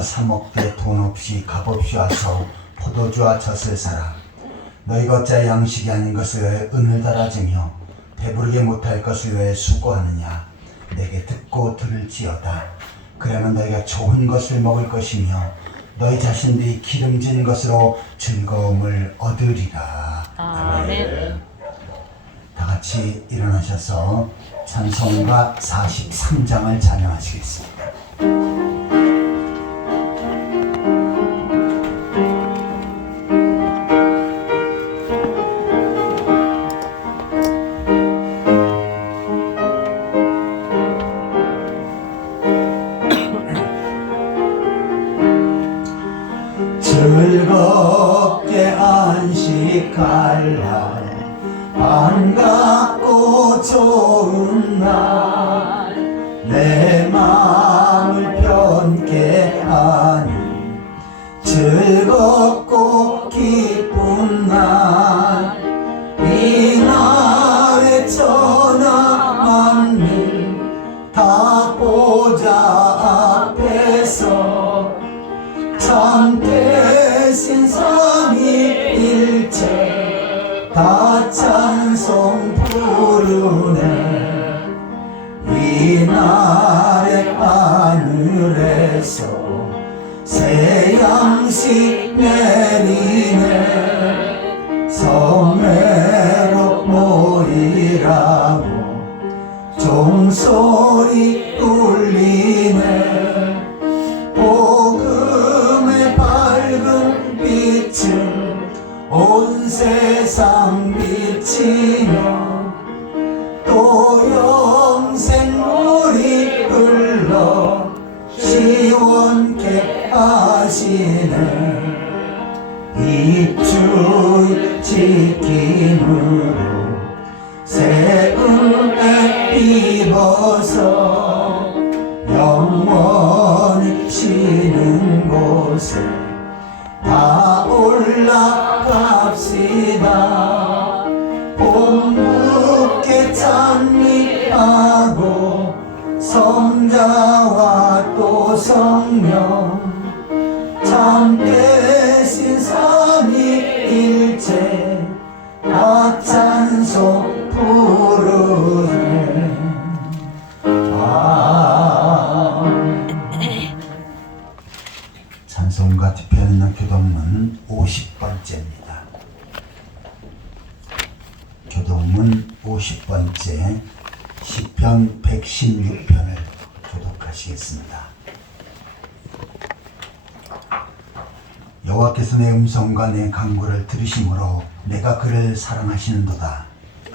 가서 사 먹되 돈 없이 값없이 와서 포도주와 젖을 사라. 너희가 어찌 양식이 아닌 것을 위해 은을 달아주며 배부르게 못할 것을 위해 수고하느냐. 내게 듣고 들을지어다. 그러면 너희가 좋은 것을 먹을 것이며 너희 자신들이 기름진 것으로 즐거움을 얻으리라. 아멘. 다 같이 일어나셔서 찬송가 43장을 찬양하시겠습니다. 즐겁게 안식할 날 반갑고 좋은 날 내 마음을 편케 하니 즐겁고 기쁜 날 이 날에 천하 만민 다 보좌 앞에서 참 대신 삼위일체 다 찬송 부르네. 이 날에 하늘에서 새 양식 내리네. 성회로 모이라고 종소리 울리네. 복음의 밝은 빛은 온 세상 비치며 또 영생물이 흘러 시원케 하시네. 이 주의 지킴으로 새 은혜 입어서 영원히 쉬는 곳에 다 올라갑시다. 본부께 찬미하고 성자와 또 성령 참 대신 삼위일체 다 찬송 부르네. 찬송가 뒤편에는 교동문 50번째입니다. 교동문 50번째 시편 116편을 교독하시겠습니다. 여호와께서 내 음성과 내 간구를 들으심으로 내가 그를 사랑하시는도다.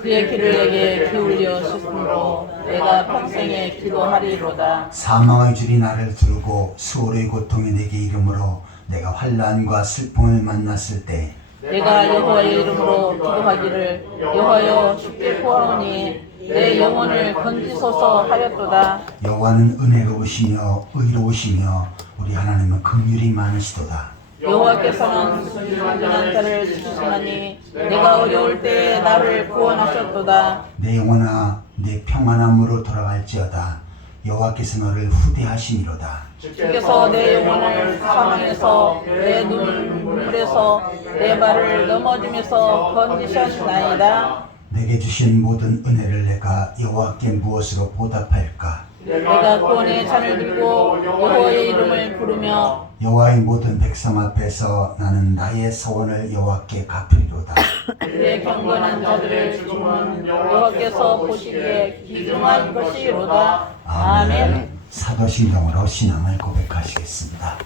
그의 길을 내게 기울여 주심으로 내가 평생에 기도하리로다. 사망의 줄이 나를 두르고 수월의 고통이 내게 이름으로 내가 환난과 슬픔을 만났을 때 내가 여호와의 이름으로 기도하기를 여호와여 주께 구하오니 내 영혼을 건지소서 하였도다. 여호와는 은혜로우시며 의로우시며 우리 하나님은 긍휼이 많으시도다. 여호와께서는 순전한 자를 지키시나니 내가 어려울 때에 나를 구원하셨도다. 내 영혼아 내 평안함으로 돌아갈지어다. 여호와께서 너를 후대하시니로다. 주께서 내 영혼을 사망에서 내 눈물에서 내 발을 넘어짐에서 건지셨나이다. 내게 주신 모든 은혜를 내가 여호와께 무엇으로 보답할까? 내가 구원의 잔을 들고 여호와의 이름을 부르며 여호와의 모든 백성 앞에서 나는 나의 서원을 여호와께 갚으리로다. 그의 경건한 자들의 죽음은 여호와께서 보시기에 귀중한 것이로다. 아멘. 사도신경으로 신앙을 고백하시겠습니다.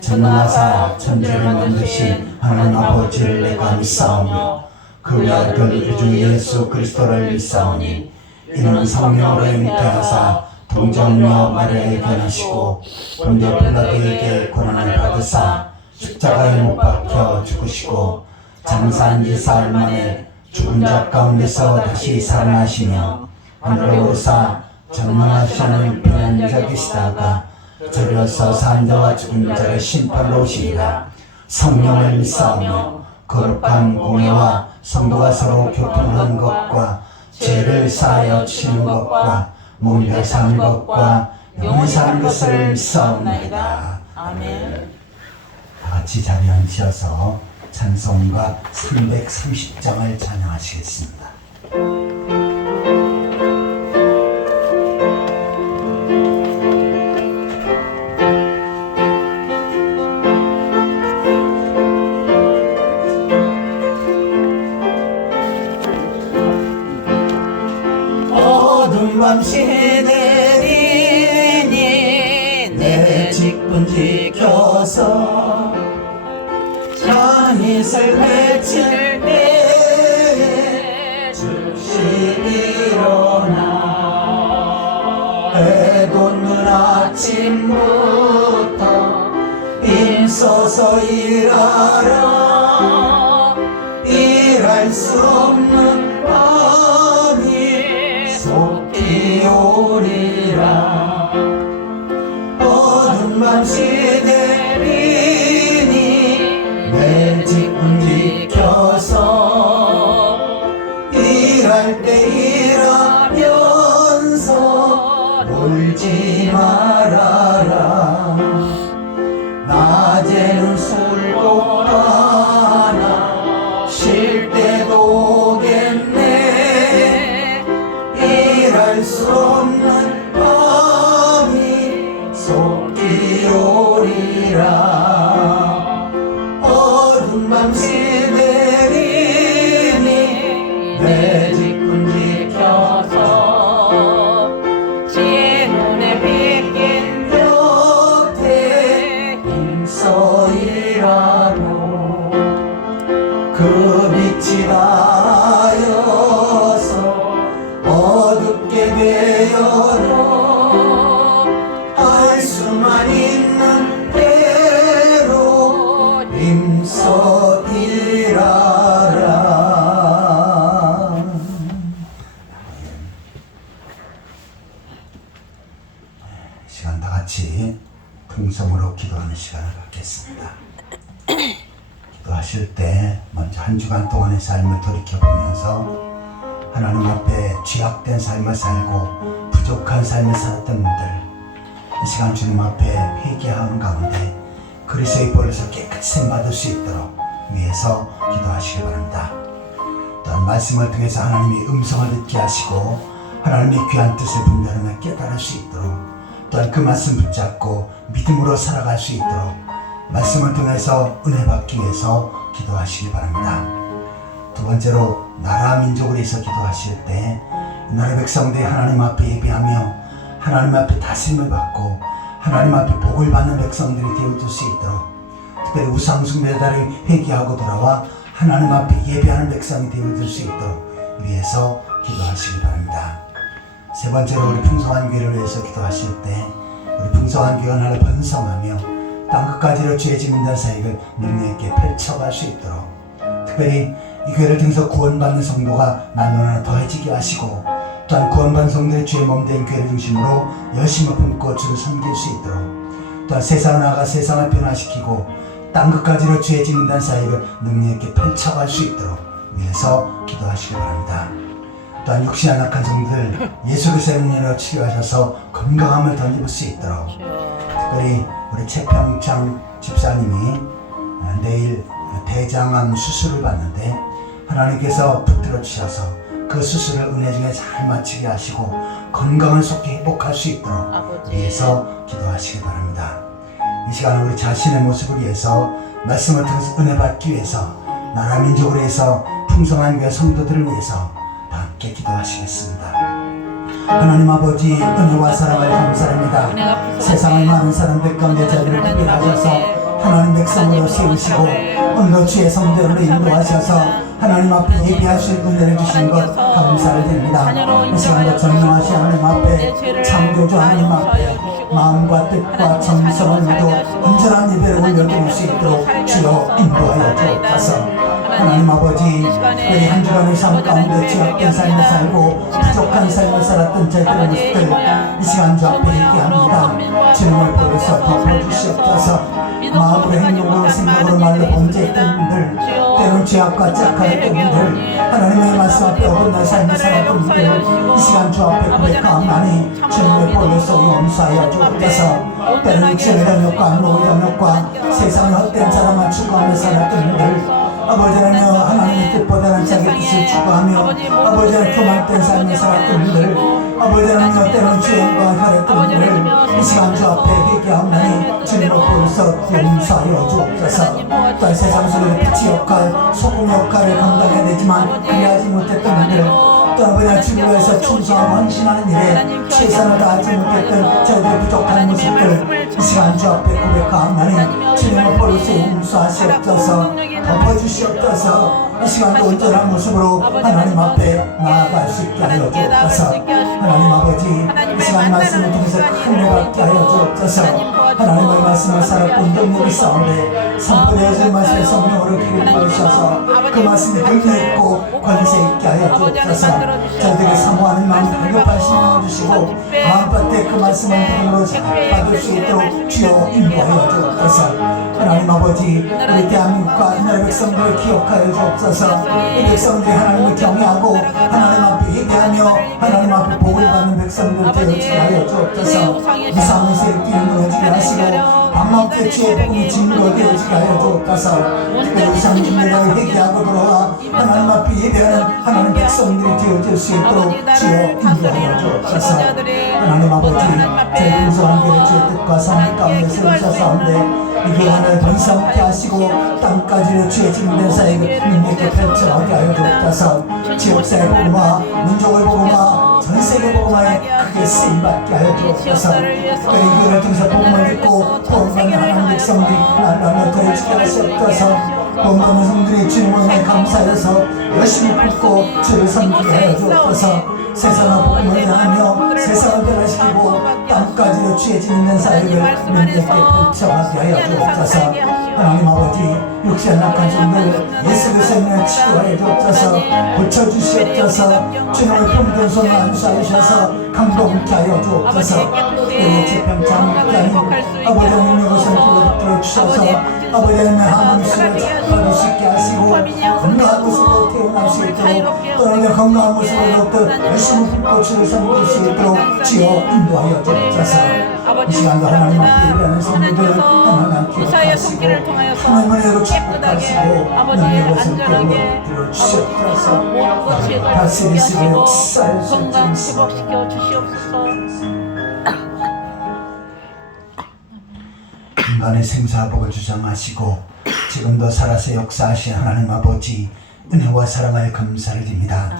전능하사 천지를 만드신 하나님 아버지를 내가 믿사오며 그의 아들 우리 주 예수 그리스도를 믿사오니 이는 성령으로 잉태하사 동정녀 마리아에게 나시고 본디오 빌라도에게 고난을 받으사 십자가에 못 박혀 죽으시고 장사한 지 사흘 만에 죽은 자 가운데서 다시 살아나시며 하늘에 오르사 전능하시는 편한 계시다가 저리로서 산 자와 죽은 자를 심판으로 오시리라. 성령을 믿사오며 거룩한 공예와 성도가 서로 교통하는 것과 죄를 사하여 주시는 것과 몸을 사는 것과 영원히 사는 것을 믿사옵나이다. 아멘. 다 같이 자리에 앉으셔서 찬송가 330장을 찬양하시겠습니다. 어둠 밤시 내리니 내 직분 지켜서 장잇을 외칠 때에 즉시 일어나 해돋는 아침부터 힘써서 일하라 일할 수 없는 밤이 속히 오리라 어둠 밤시 내리니 내 직분 지켜서 일할 때 일하면서 놀지 말아라 낮에는 술도 하나 쉴 때도 오겠네 일할 수 없는 밤이 속히 오리라 어둠 밤시 내리니 내 직분 지켜서 지혜 눈에 비낀 곁에 힘써 일하고 그 빛이 닿아서 어둡게 되어도 알 수만 있는 대로 힘써 일하라 시간 다 같이 통성으로 기도하는 시간을 갖겠습니다. 기도하실 때 먼저 한 주간 동안의 삶을 돌이켜보면서 하나님 앞에 죄악된 삶을 살고 부족한 삶을 살았던 분들 이 시간 주님 앞에 회개하는 가운데 그리스도의 보혈에서 깨끗이 샘받을 수 있도록 위해서 기도하시기 바랍니다. 또한 말씀을 통해서 하나님의 음성을 듣게 하시고 하나님의 귀한 뜻을 분별하며 깨달을 수 있도록 또한 그 말씀 붙잡고 믿음으로 살아갈 수 있도록 말씀을 통해서 은혜 받기 위해서 기도하시기 바랍니다. 두 번째로 나라 민족을 위해서 기도하실 때 나라 백성들이 하나님 앞에 예배하며 하나님 앞에 다스림을 받고 하나님 앞에 복을 받는 백성들이 되어줄 수 있도록 특별히 우상 숭배자를 회개하고 돌아와 하나님 앞에 예배하는 백성이 되어줄 수 있도록 위해서 기도하시기 바랍니다. 세 번째로 우리 풍성한 교회를 위해서 기도하실 때 우리 풍성한 교회가 나를 번성하며 땅끝까지로 주의 지문단 사역을 능력 있게 펼쳐갈 수 있도록 특별히 이 교회를 통해서 구원받는 성도가 나누나 더해지게 하시고 또한 구원받은 성도의 주의 몸된 교회를 중심으로 열심히 품고 주를 섬길 수 있도록 또한 세상을 나가 세상을 변화시키고 땅끝까지로 주의 지문단 사역을 능력 있게 펼쳐갈 수 있도록 위해서 기도하시기 바랍니다. 또한 육신 안악한 성도들 예수 그리스도의 능력으로 치료하셔서 건강함을 덧입을 수 있도록 특별히 우리 최평창 집사님이 내일 대장암 수술을 받는데 하나님께서 붙들어 주셔서 그 수술을 은혜 중에 잘 마치게 하시고 건강을 속히 회복할 수 있도록 위해서 기도하시기 바랍니다. 이 시간은 우리 자신의 모습을 위해서 말씀을 통해서 은혜 받기 위해서 나라 민족을 위해서 풍성한 교회 성도들을 위해서 다 함께 기도하시겠습니다. 하나님 아버지 은혜와 사랑을 감사합니다. 세상의 많은 사람들 가운데 저희를 구별하셔서 하나님 백성으로 세우시고 오늘도 주의 성도를 인도하셔서 하나님 앞에 예비하실 은혜를 주신 것 감사를 드립니다. 이 시간도 전능하신 하나님 앞에 창조주 하나님 앞에 마음과 뜻과 정성을 모두 온전한 예배를 올려드릴 수 있도록 주여 인도하여 주옵소서. 하나님 아버지 특별히 한 주간의 삶 가운데 죄악된 삶을 살고 부족한 삶을 살았던 저희들의 모습들 이 시간 주 앞에 얘기합니다. 주님을 보여서 덮어주시옵소서. 마음으로 행동으로 생각으로 말로 범죄했던 분들 때로는 죄악과 짝하였던 분들 하나님의 말씀 앞에 어긋나 삶을 살았던 분들 이 시간 주 앞에 고백하오나니 주님의 볼로서 용서하여 주옵소서. 때로는 죄의 영역과 노의 영역과 세상의 헛된 사랑만 추구하며 살았던 분들 아버지 하나님 하나님의 뜻보다는 자기 뜻을 추구하며 아버지 하나님 교만된 삶을 살았던 분들 아버지 하나님 때로는 주의 영광을 가렸던 분들 이 시간 주 앞에 회개하오나니 주님의 볼로서 용서하여 주옵소서. 또한 세상 속에서 빛의 역할 소금의 역할을 감당해야 되지만 그리하지 못했던 분들 또 아버지 주님을 위해서 충성하고 헌신하는 일에 최선을 다하지 못했던 저희들의 부족한 모습들 이 시간 주 앞에 고백하오나니 주님의 볼로서 용서하시옵소서. 덮어주시옵소서. 이 시간도 온전한 모습으로 하나님 앞에 나아갈 수 있게 하여 주옵소서. 하나님 아버지 이 시간 말씀을 통해서 큰 은혜 받게 하여 주옵소서. 하나님의 말씀을 살았고 능력이 싸운데 선포되어진 말씀의 성령으로 기름 부으셔서 그 말씀이 능력 있고 권세 있게 하여 주옵소서. 저희들이 사모하는 마음 갈급한 심령을 주시고 마음밭에 그 말씀을 믿음으로 받을 수 있도록 주여 인도하여 주옵소서. 하나님 아버지 우리 대한민국과 이 나라 백성들을 기억하여 주옵소서. 이 백성들이 하나님을 경외하고 하나님 앞에 예배하며 하나님 앞에 복을 받는 백성들 되어지게 하여 주옵소서. 이상의 세력들이 무너지게 하시고 밤낮에 주의 복음이 진리로 되어지게 하여 주옵소서. 특별히 이상 중매를 회개하고 돌아와 하나님 앞에 예배하는 하나님 백성들이 되어질 수 있도록 주여 인도하여 주옵소서. 하나님 아버지 저희 공소한 교회 주의 뜻과 성 가운데 세우셔서온데 이게 하나님 번성케 하시고 땅까지로 주의 증된 사역을 능력있게 펼쳐나가게 하여 주옵소서. 지역사의 복음화 민족의 복음화 전세계 복음화에 크게 쓰임받게 하여 주옵소서. 특별히 이 교회를 통해서 복음을 듣고 구원받는 하나님 백성들이 날마다 더해지게 하시옵소서. 구원받는 성들이 주님을 위해 감사해서 열심히 품고 주를 섬기게 하여 주옵소서. 세상을 복음을 전하며 세상을 변화시키고 땅까지로 주의 짓는 사역을 능력있게 펼쳐가게 하여 주옵소서. 하나님 아버지 육신의 낙한 종들 예수 그리스도의 치유하여 주옵소서. 고쳐주시옵소서. 주님의 품든 손을 안수하셔서 감동케 하여 주옵소서. 우리의 재평창 목자님 아버지 능력을 선포로 붙들어 주셔서 아버지 하나님의 하나님을 잡아줄 수 있게 하시고 건강한 모습으로 태어날 수 있도록 또는 건강한 모습으로 또 열심히 품고 주를 섬길 수 있도록 주여 인도하여 주옵소서. 이 시간도 하나님 앞에 예배하는 성도들 하나님 기억하시고 하나님을 내로 축복하시고 능력을 선포로 들어주시옵소서. 다스리시고 역사할 수 건강 있습니다. 회복시켜 주시옵소서. 인간의 생사복을 주장하시고 지금도 살아서 역사하신 하나님 아버지 은혜와 사랑을 감사를 드립니다.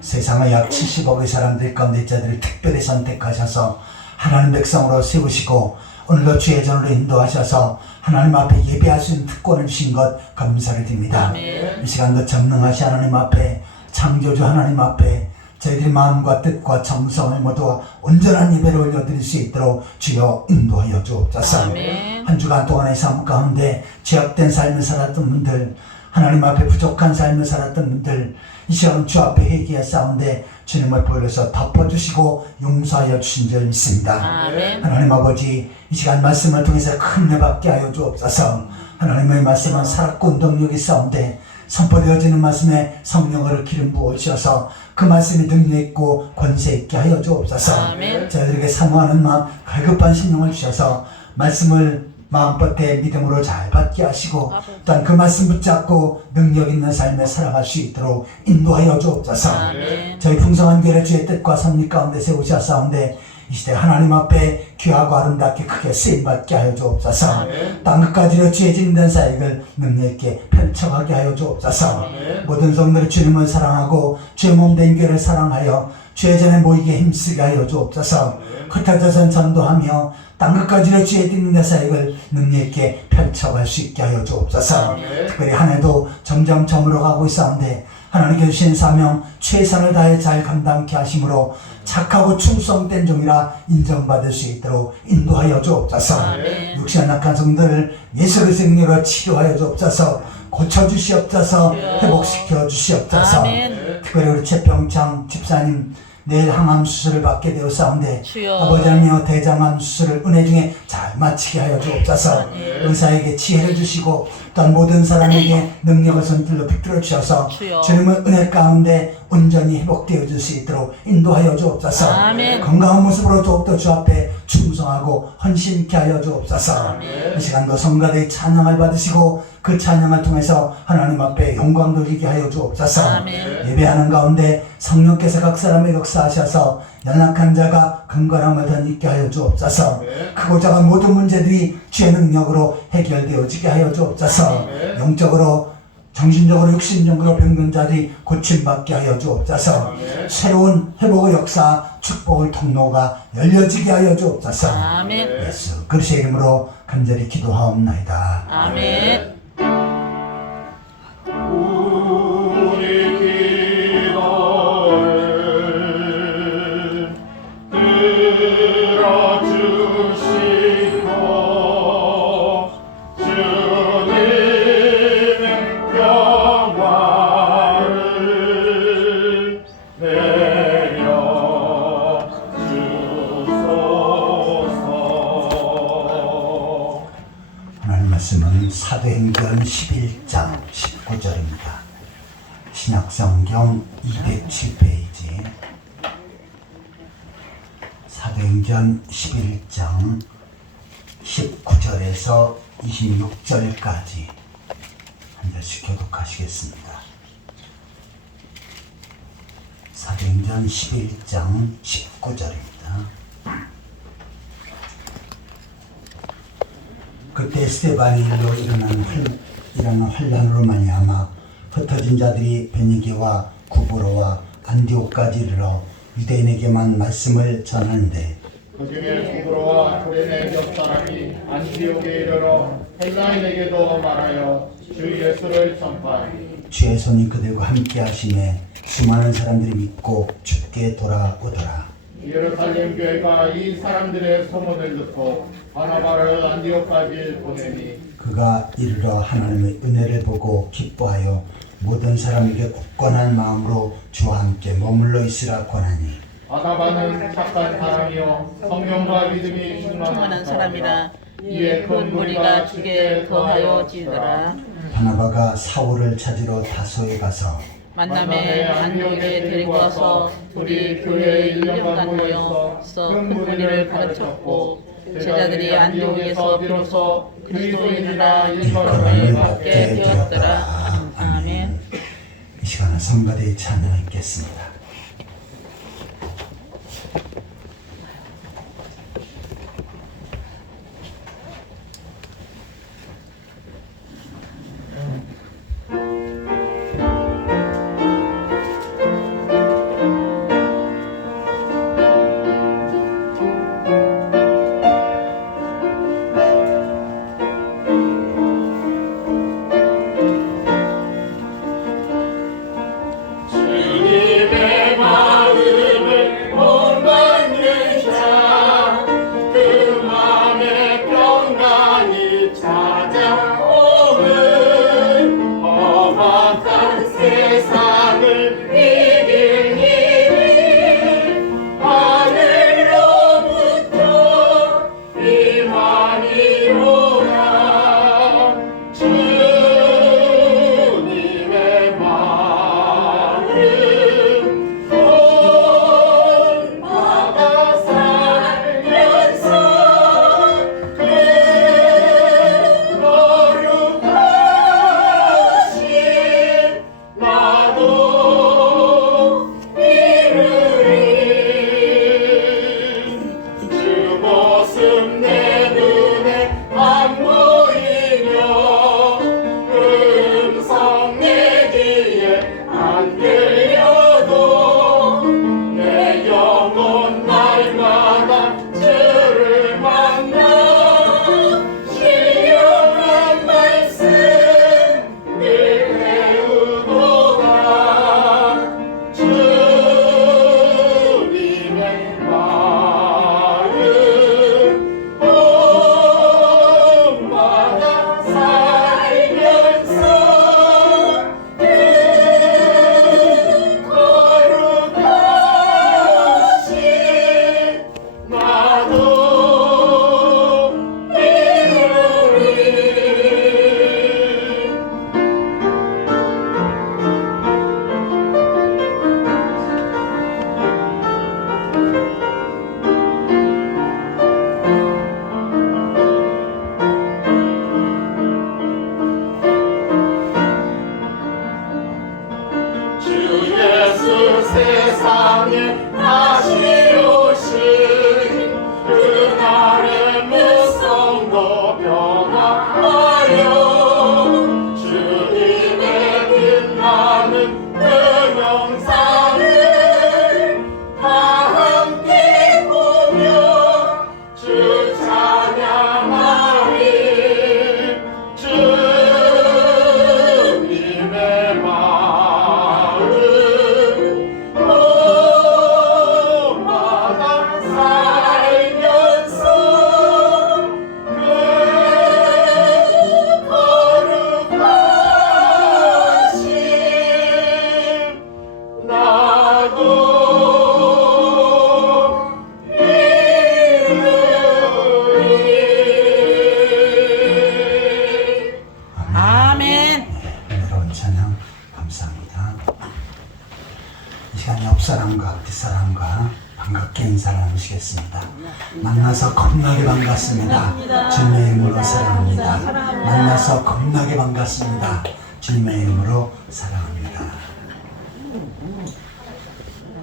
세상의 약 70억의 사람들 가운데 자들을 특별히 선택하셔서 하나님 백성으로 세우시고 오늘도 주의 전으로 인도하셔서 하나님 앞에 예배할 수 있는 특권을 주신 것 감사를 드립니다. 이 시간도 전능하신 하나님 앞에 창조주 하나님 앞에 저희들의 마음과 뜻과 정성을 모두 온전한 예배를 올려드릴 수 있도록 주여 인도하여 주옵소서. 한 주간 동안의 삶 가운데 죄악된 삶을 살았던 분들 하나님 앞에 부족한 삶을 살았던 분들 이 시간 주 앞에 회개하사온데 주님을 보여서 덮어주시고 용서하여 주신 줄 믿습니다. 하나님 아버지 이 시간 말씀을 통해서 큰 은혜 받게 하여 주옵소서. 하나님의 말씀은 살았고 능력이 싸운데 선포되어지는 말씀에 성령을 기름 부으셔서 그 말씀이 능력 있고 권세 있게 하여 주옵소서. 저희들에게 사모하는 마음 갈급한 심령을 주셔서 말씀을 마음껏에 믿음으로 잘 받게 하시고 또한 그 말씀 붙잡고 능력 있는 삶에 살아갈 수 있도록 인도하여 주옵소서. 저희 풍성한 교회 주의 뜻과 섭리 가운데 세우셨사온데 이 시대 하나님 앞에 귀하고 아름답게 크게 쓰임받게 하여 주옵소서. 땅끝까지로 주의 짓는 사역을 능력있게 펼쳐가게 하여 주옵소서. 모든 성들이 주님을 사랑하고 주의 몸된 교회를 사랑하여 주의 전에 모이게 힘쓰게 하여 주옵소서. 흩어져선 전도하며 땅끝까지로 주의 짓는 사역을 능력있게 펼쳐갈 수 있게 하여 주옵소서. 특별히 한 해도 점점 저물어가고 있사온데 하나님께 주신 사명 최선을 다해 잘 감당케 하심으로 착하고 충성된 종이라 인정받을 수 있도록 인도하여 주옵소서. 육신의 낙한 성들을 예수 그리스도의 능력으로 치료하여 주옵소서. 고쳐주시옵소서. 회복시켜 주시옵소서. 특별히 우리 최평창 집사님 내일 항암 수술을 받게 되었사온데 주여. 아버지며 대장암 수술을 은혜 중에 잘 마치게 하여 주옵소서. 의사에게 지혜를 주시고 또한 모든 사람에게 능력을 손길로 붙들어 주셔서 주여. 주님의 은혜 가운데 온전히 회복되어 줄 수 있도록 인도하여 주옵소서. 아멘. 건강한 모습으로 더욱더 주 앞에 충성하고 헌신케 하여 주옵소서. 이 시간도 성가대의 찬양을 받으시고 그 찬양을 통해서 하나님 앞에 영광 돌리게 하여 주옵소서. 아멘. 예배하는 가운데 성령께서 각 사람의 역사하셔서 연약한 자가 건강함을 더 있게 하여 주옵소서. 크고 작은 모든 문제들이 주의 능력으로 해결되어지게 하여 주옵소서. 영적으로 정신적으로 육신적으로 병든 자들이 고침받게 하여 주옵소서. 새로운 회복의 역사 축복의 통로가 열려지게 하여 주옵소서. 아멘. 예수 그리스도의 이름으로 간절히 기도하옵나이다. 아멘. 우리 기도를 들어주시고 주님의 영광을 내려주소서. 하나님 말씀은 사도행전 11장 19절입니다. 신약성경 207페이지 사도행전 11장 19절에서 26절까지 한 절씩 교독하시겠습니다. 사도행전 11장 19절입니다. 그때 스데반의 일로 일어난 환란으로 말미암아 흩어진 자들이 베니게와 구브로와 안디옥까지 이르러 유대인에게만 말씀을 전하는데 그 중에 구브로와 구레네 몇 사람이 안디옥에 이르러 헬라인에게도 말하여 주 예수를 전파하니 주의 손이 그들과 함께 하심에 수많은 사람들이 믿고 주께 돌아오더라. 예루살렘 교회가 이 사람들의 소문을 듣고 바나바를 안디옥까지 보내니 그가 이르러 하나님의 은혜를 보고 기뻐하여 모든 사람에게 굳건한 마음으로 주와 함께 머물러 있으라 권하니 바나바는 착한 사람이요 성령과 믿음이 충만한 사람이라 이에 큰 무리가 주께 더하여 지더라. 바나바가 사울을 찾으러 다소에 가서 만남에 안디옥에 데리고 와서 둘이 교회에 1년간 모여서 큰 무리를 가르쳤고 제자들이 안디옥에서 비로소 그리스도인이라 일컬음을 받게 되었더라. 아멘. 이 시간은 성가대의 찬양을 읽겠습니다. 주님의 마음을 못 받는 자, 그 맘에 평강이 찾아오는 험악한 세상을 이길 힘이 하늘로부터 임하니로다. 주님의 마음 본받아 살면서 그 거룩하신 나도 세상에 다시 오신 그날의 무성도 변화하여 주님의 빛나는 그 영상을 다 함께 보며 주 찬양하리. 주님의 마음 오마가 살면서 그 거룩하심 나도 이루리. 아멘. 은혜로운 찬양 감사합니다. 이 시간 옆 사람과 앞뒷 사람과 반갑게 인사를 나누시겠습니다. 만나서 겁나게 반갑습니다. 주님의 이름으로 사랑합니다. 만나서 겁나게 반갑습니다. 주님의 이름으로 사랑합니다.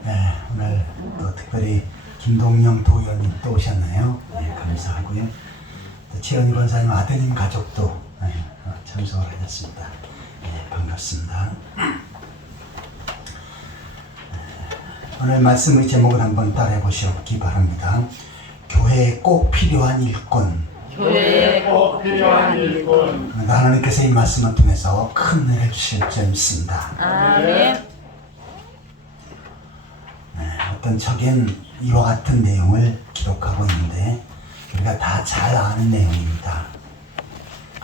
네, 오늘 또 특별히 김동영 도의원님 또 오셨나요? 네, 감사하고요. 또 최은희 권사님 아드님 가족도 참석을 하셨습니다. 네, 반갑습니다. 오늘 말씀의 제목을 한번 따라해 보시기 바랍니다. 교회에 꼭 필요한 일꾼. 교회에 꼭 필요한 일꾼. 하나님께서 이 말씀을 통해서 큰 은혜를 주실 줄 믿습니다. 아멘. 어떤 적인 이와 같은 내용을 기록하고 있는데 우리가 다 잘 아는 내용입니다.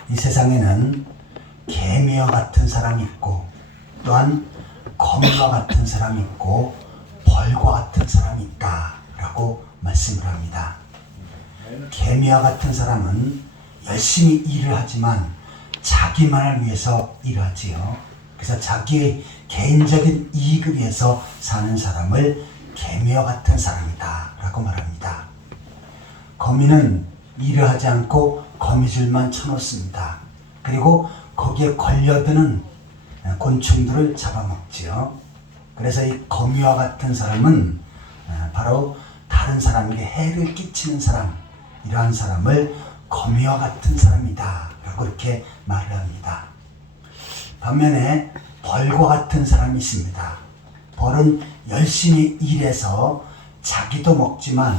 이 세상에는 개미와 같은 사람이 있고 또한 거미와 같은 사람이 있고 벌과 같은 사람이 있다라고 말씀을 합니다. 개미와 같은 사람은 열심히 일을 하지만 자기만을 위해서 일하지요. 그래서 자기의 개인적인 이익을 위해서 사는 사람을 개미와 같은 사람이다 라고 말합니다. 거미는 일을 하지 않고 거미줄만 쳐놓습니다. 그리고 거기에 걸려드는 곤충들을 잡아먹지요. 그래서 이 거미와 같은 사람은 바로 다른 사람에게 해를 끼치는 사람, 이러한 사람을 거미와 같은 사람이다 라고 이렇게 말을 합니다. 반면에 벌과 같은 사람이 있습니다. 벌은 열심히 일해서 자기도 먹지만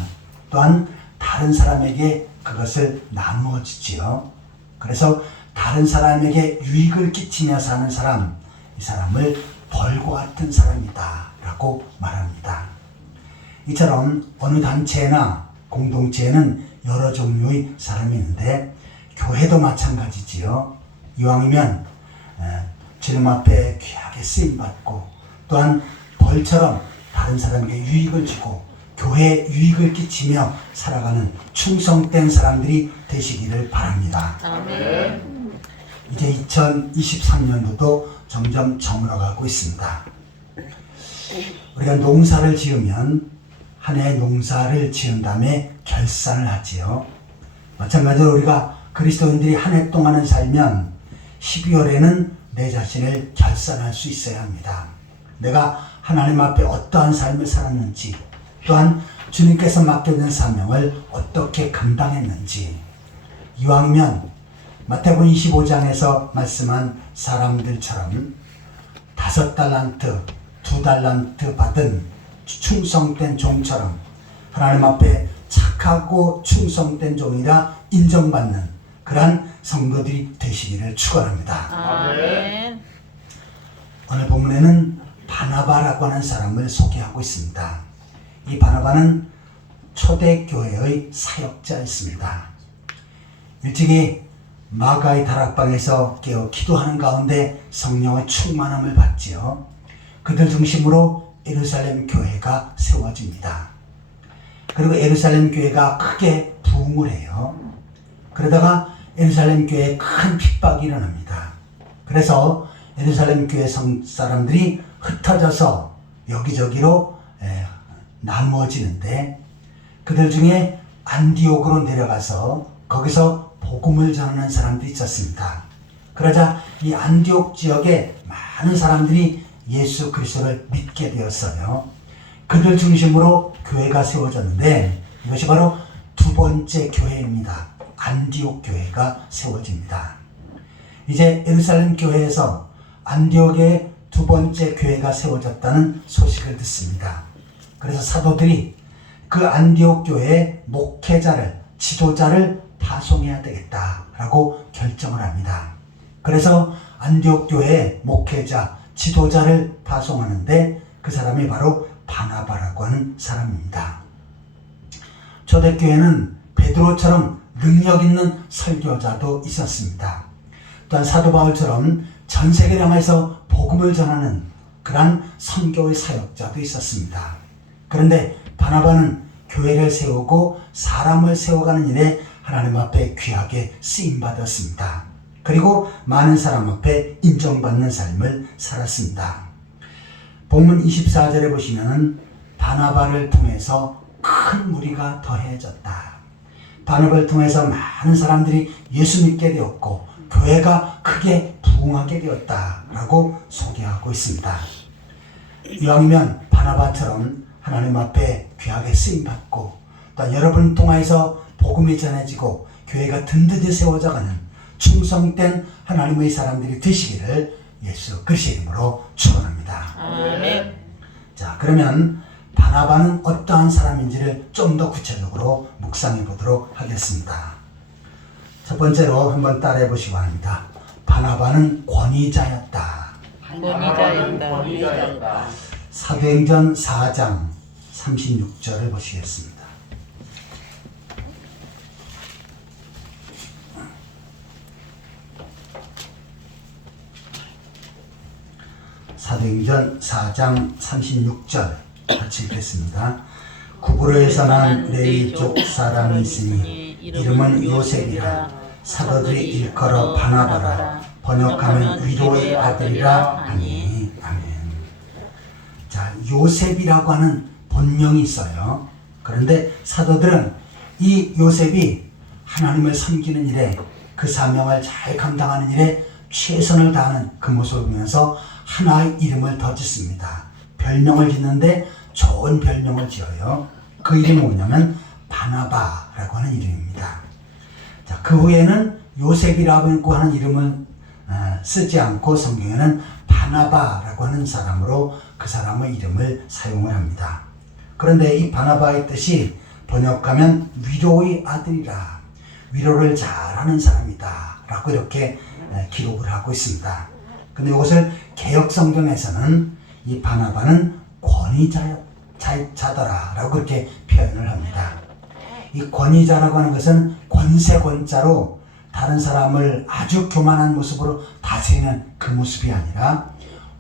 또한 다른 사람에게 그것을 나누어 주지요. 그래서 다른 사람에게 유익을 끼치며 사는 사람, 이 사람을 벌과 같은 사람이다 라고 말합니다. 이처럼 어느 단체나 공동체에는 여러 종류의 사람이 있는데 교회도 마찬가지지요. 이왕이면 주님 앞에 귀하게 쓰임받고 또한 벌처럼 다른 사람에게 유익을 주고 교회에 유익을 끼치며 살아가는 충성된 사람들이 되시기를 바랍니다. 아멘. 이제 2023년도도 점점 저물어가고 있습니다. 우리가 농사를 지으면 한 해 농사를 지은 다음에 결산을 하지요. 마찬가지로 우리가 그리스도인들이 한 해 동안을 살면 12월에는 내 자신을 결산할 수 있어야 합니다. 내가 하나님 앞에 어떠한 삶을 살았는지 또한 주님께서 맡겨진 사명을 어떻게 감당했는지 이왕이면 마태복음 25장에서 말씀한 사람들처럼 5달란트, 2달란트 받은 충성된 종처럼 하나님 앞에 착하고 충성된 종이라 인정받는 그러한 성도들이 되시기를 축원합니다. 아멘. 오늘 본문에는 바나바라고 하는 사람을 소개하고 있습니다. 이 바나바는 초대교회의 사역자였습니다. 일찍이 마가의 다락방에서 깨어 기도하는 가운데 성령의 충만함을 받지요. 그들 중심으로 예루살렘 교회가 세워집니다. 그리고 예루살렘 교회가 크게 부흥을 해요. 그러다가 예루살렘 교회에 큰 핍박이 일어납니다. 그래서 예루살렘 교회 사람들이 흩어져서 여기저기로 나누어지는데 그들 중에 안디옥으로 내려가서 거기서 복음을 전하는 사람들이 있었습니다. 그러자 이 안디옥 지역에 많은 사람들이 예수 그리스도를 믿게 되었어요. 그들 중심으로 교회가 세워졌는데 이것이 바로 두 번째 교회입니다. 안디옥 교회가 세워집니다. 이제 예루살렘 교회에서 안디옥의 두 번째 교회가 세워졌다는 소식을 듣습니다. 그래서 사도들이 그 안디옥 교회의 목회자를, 지도자를 파송해야 되겠다라고 결정을 합니다. 그래서 안디옥 교회의 목회자, 지도자를 파송하는데 그 사람이 바로 바나바라고 하는 사람입니다. 초대교회는 베드로처럼 능력 있는 설교자도 있었습니다. 또한 사도 바울처럼 전 세계를 향해서 복음을 전하는 그러한 선교의 사역자도 있었습니다. 그런데 바나바는 교회를 세우고 사람을 세워가는 일에 하나님 앞에 귀하게 쓰임받았습니다. 그리고 많은 사람 앞에 인정받는 삶을 살았습니다. 본문 24절에 보시면은 바나바를 통해서 큰 무리가 더해졌다. 바나바를 통해서 많은 사람들이 예수 믿게 되었고 교회가 크게 부흥하게 되었다라고 소개하고 있습니다. 이왕이면 바나바처럼 하나님 앞에 귀하게 쓰임받고 또 여러분 통하여서 복음이 전해지고 교회가 든든히 세워져가는 충성된 하나님의 사람들이 되시기를 예수 그리스도의 이름으로 축원합니다. 아멘. 자, 그러면 바나바는 어떠한 사람인지를 좀 더 구체적으로 묵상해 보도록 하겠습니다. 첫 번째로 한번 따라해 보시기 바랍니다. 바나바는 권위자였다. 권위자였다. 사도행전 4장 36절을 보시겠습니다. 사도행전 4장 36절 같이 읽겠습니다. 구브로에서 난 레위족 사람이 있으니 이름은 요셉이라 사도들이 일컬어 바나바라 번역하면 위로의 아들이라 하니. 아멘. 자, 요셉이라고 하는 본명이 있어요. 그런데 사도들은 이 요셉이 하나님을 섬기는 일에 그 사명을 잘 감당하는 일에 최선을 다하는 그 모습을 보면서 하나의 이름을 더 짓습니다. 별명을 짓는데 좋은 별명을 지어요. 그 이름이 뭐냐면 바나바라고 하는 이름입니다. 자, 그 후에는 요셉이라고 하는 이름은 쓰지 않고 성경에는 바나바라고 하는 사람으로 그 사람의 이름을 사용을 합니다. 그런데 이 바나바의 뜻이 번역하면 위로의 아들이라, 위로를 잘하는 사람이다 라고 이렇게 기록을 하고 있습니다. 근데 이것을 개역 성경에서는 이 바나바는 권위자더라 라고 그렇게 표현을 합니다. 이 권위자라고 하는 것은 권세권자로 다른 사람을 아주 교만한 모습으로 다스리는 그 모습이 아니라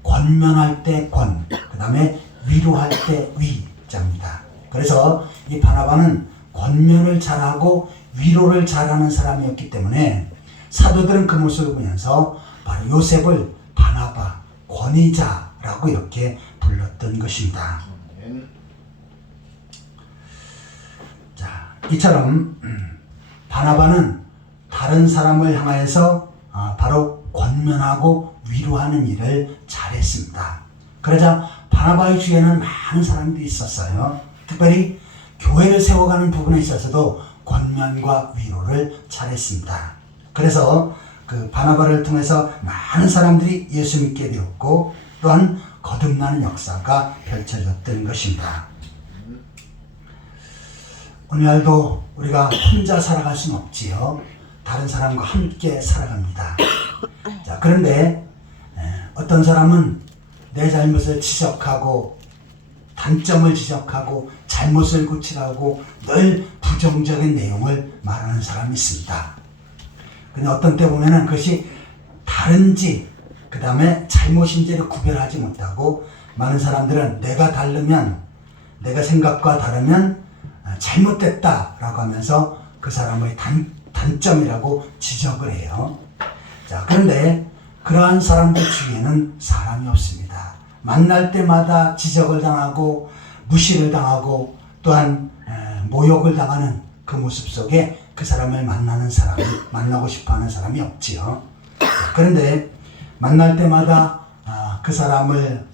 권면할 때 권, 그 다음에 위로할 때 위자입니다. 그래서 이 바나바는 권면을 잘하고 위로를 잘하는 사람이었기 때문에 사도들은 그 모습을 보면서 바로 요셉을 바나바, 권위자라고 이렇게 불렀던 것입니다. 자, 이처럼 바나바는 다른 사람을 향하여서 바로 권면하고 위로하는 일을 잘했습니다. 그러자 바나바의 주위에는 많은 사람들이 있었어요. 특별히 교회를 세워가는 부분에 있어서도 권면과 위로를 잘했습니다. 그래서 그 바나바를 통해서 많은 사람들이 예수 믿게 되었고 또한 거듭나는 역사가 펼쳐졌던 것입니다. 오늘날도 우리가 혼자 살아갈 수는 없지요. 다른 사람과 함께 살아갑니다. 자, 그런데 어떤 사람은 내 잘못을 지적하고 단점을 지적하고 잘못을 고치라고 늘 부정적인 내용을 말하는 사람이 있습니다. 근데 어떤 때 보면은 그것이 다른지 그 다음에 잘못인지를 구별하지 못하고 많은 사람들은 내가 다르면 내가 생각과 다르면 잘못됐다라고 하면서 그 사람의 단점이라고 지적을 해요. 자, 그런데 그러한 사람들 중에는 사람이 없습니다. 만날 때마다 지적을 당하고 무시를 당하고 또한 모욕을 당하는 그 모습 속에 그 사람을 만나고 싶어하는 사람이 없지요. 그런데 만날 때마다 그 사람을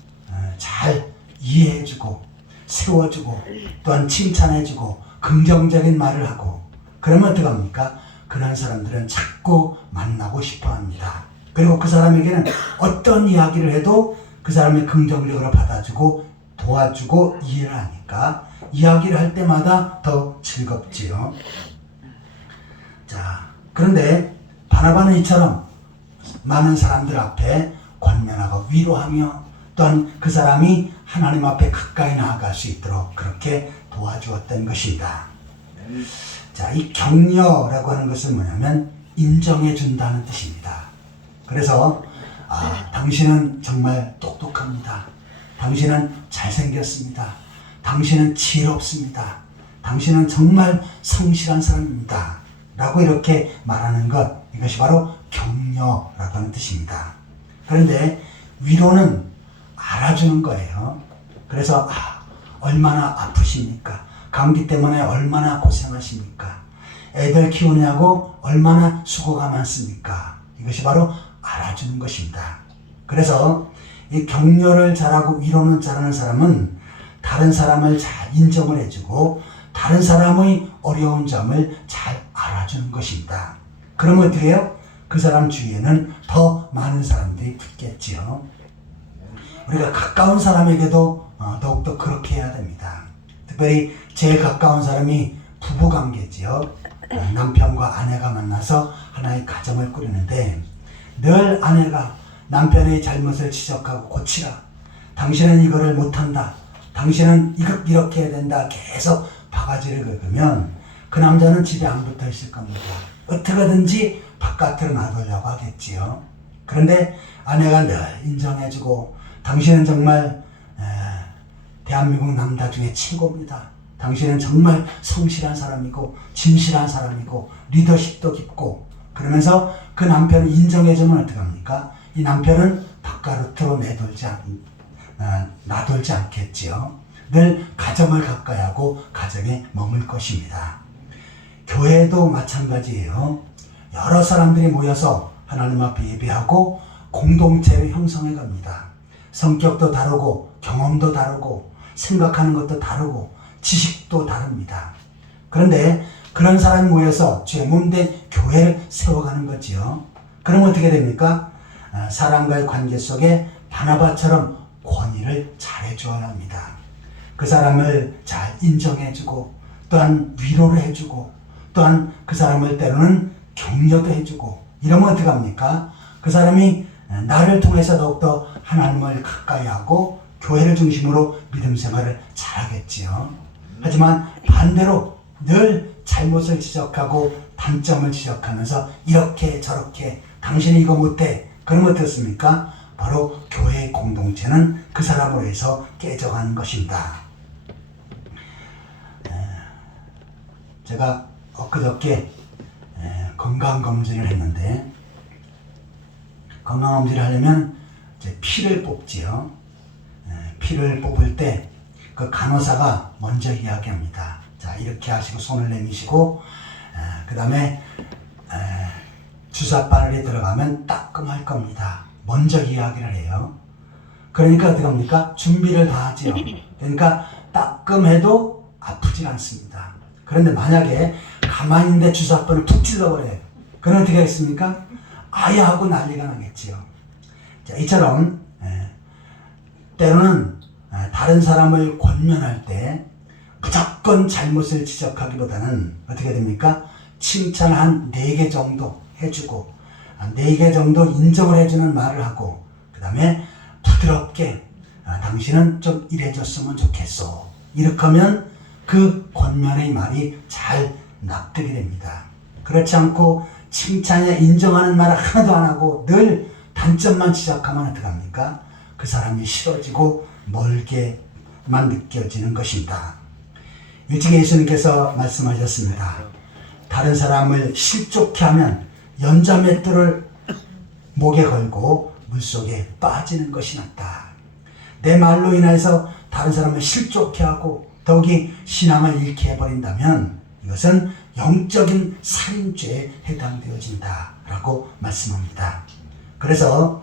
잘 이해해주고 세워주고 또한 칭찬해주고 긍정적인 말을 하고 그러면 어떡합니까? 그런 사람들은 자꾸 만나고 싶어합니다. 그리고 그 사람에게는 어떤 이야기를 해도 그 사람의 긍정적으로 받아주고 도와주고 이해를 하니까 이야기를 할 때마다 더 즐겁지요. 자, 그런데 바나바는 이처럼 많은 사람들 앞에 권면하고 위로하며 또한 그 사람이 하나님 앞에 가까이 나아갈 수 있도록 그렇게 도와주었던 것입니다. 자, 이 격려라고 하는 것은 뭐냐면 인정해 준다는 뜻입니다. 그래서 당신은 정말 똑똑합니다. 당신은 잘생겼습니다. 당신은 지혜롭습니다. 당신은 정말 성실한 사람입니다. 라고 이렇게 말하는 것, 이것이 바로 격려라고 하는 뜻입니다. 그런데 위로는 알아주는 거예요. 그래서 얼마나 아프십니까? 감기 때문에 얼마나 고생하십니까? 애들 키우느냐고 얼마나 수고가 많습니까? 이것이 바로 알아주는 것입니다. 그래서 이 격려를 잘하고 위로는 잘하는 사람은 다른 사람을 잘 인정을 해주고 다른 사람의 어려운 점을 잘 알아주는 것입니다. 그러면 어떻게 해요? 그 사람 주위에는 더 많은 사람들이 붙겠지요. 우리가 가까운 사람에게도 더욱더 그렇게 해야 됩니다. 특별히 제일 가까운 사람이 부부관계지요. 남편과 아내가 만나서 하나의 가정을 꾸리는데 늘 아내가 남편의 잘못을 지적하고 고치라. 당신은 이거를 못한다. 당신은 이렇게 해야 된다. 계속 바가지를 긁으면 그 남자는 집에 안 붙어 있을 겁니다. 어떻게든지 바깥으로 나가려고 하겠지요. 그런데 아내가 늘 인정해주고 당신은 정말 대한민국 남자 중에 최고입니다. 당신은 정말 성실한 사람이고 진실한 사람이고 리더십도 깊고 그러면서 그 남편을 인정해주면 어떡합니까? 이 남편은 바깥으로 나돌지 않겠지요. 늘 가정을 가까이 하고 가정에 머물 것입니다. 교회도 마찬가지예요. 여러 사람들이 모여서 하나님 앞에 예배하고 공동체를 형성해 갑니다. 성격도 다르고 경험도 다르고 생각하는 것도 다르고 지식도 다릅니다. 그런데 그런 사람이 모여서 죄 몸된 교회를 세워가는 거지요. 그럼 어떻게 됩니까? 사람과의 관계 속에 바나바처럼 권위를 잘해줘야 합니다. 그 사람을 잘 인정해주고 또한 위로를 해주고 또한 그 사람을 때로는 격려도 해주고 이러면 어떻게 합니까? 그 사람이 나를 통해서 더욱더 하나님을 가까이 하고 교회를 중심으로 믿음 생활을 잘하겠지요. 하지만 반대로 늘 잘못을 지적하고 단점을 지적하면서 이렇게 저렇게 당신이 이거 못해 그러면 어떻습니까? 바로 교회의 공동체는 그 사람으로 해서 깨져가는 것입니다. 제가 엊그저께 건강검진을 했는데 건강검진을 하려면 이제 피를 뽑지요. 피를 뽑을 때 그 간호사가 먼저 이야기합니다. 자, 이렇게 하시고 손을 내미시고 그 다음에 주사바늘이 들어가면 따끔할 겁니다. 먼저 이야기를 해요. 그러니까 어떻게 합니까? 준비를 다 하지요. 그러니까 따끔해도 아프지 않습니다. 그런데 만약에 가만히 있는데 주사바늘 툭 찔러버려요. 그럼 어떻게 하겠습니까? 아야 하고 난리가 나겠지요. 자, 이처럼 때로는 다른 사람을 권면할 때 무조건 잘못을 지적하기보다는 어떻게 됩니까? 칭찬 한 4개 정도 해주고 4개 정도 인정을 해주는 말을 하고 그 다음에 부드럽게 당신은 좀 이래줬으면 좋겠어. 이렇게 하면 그 권면의 말이 잘 납득이 됩니다. 그렇지 않고 칭찬이나 인정하는 말을 하나도 안 하고 늘 단점만 지적하면 어떡합니까? 그 사람이 싫어지고 멀게만 느껴지는 것입니다. 일찍 예수님께서 말씀하셨습니다. 다른 사람을 실족케 하면 연자맷돌을 목에 걸고 물속에 빠지는 것이 낫다. 내 말로 인해서 다른 사람을 실족케 하고 더욱이 신앙을 잃게 해버린다면 이것은 영적인 살인죄에 해당되어진다 라고 말씀합니다. 그래서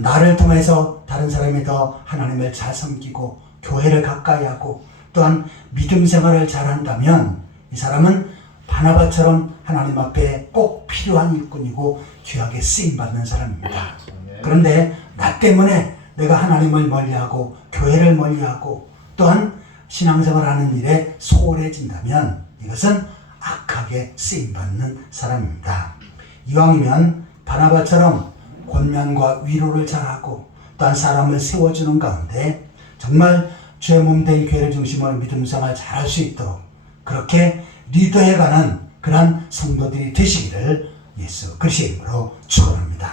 나를 통해서 다른 사람이 더 하나님을 잘 섬기고 교회를 가까이 하고 또한 믿음 생활을 잘한다면 이 사람은 바나바처럼 하나님 앞에 꼭 필요한 일꾼이고 귀하게 쓰임받는 사람입니다. 그런데 나 때문에 내가 하나님을 멀리하고 교회를 멀리하고 또한 신앙생활하는 일에 소홀해진다면 이것은 악하게 쓰임받는 사람입니다. 이왕이면 바나바처럼 권면과 위로를 잘하고 또한 사람을 세워주는 가운데 정말 주의 몸된 교회를 중심으로 믿음생활 잘할 수 있도록 그렇게 리더해가는 그러한 성도들이 되시기를 예수 그리스도의 이름으로 축원합니다.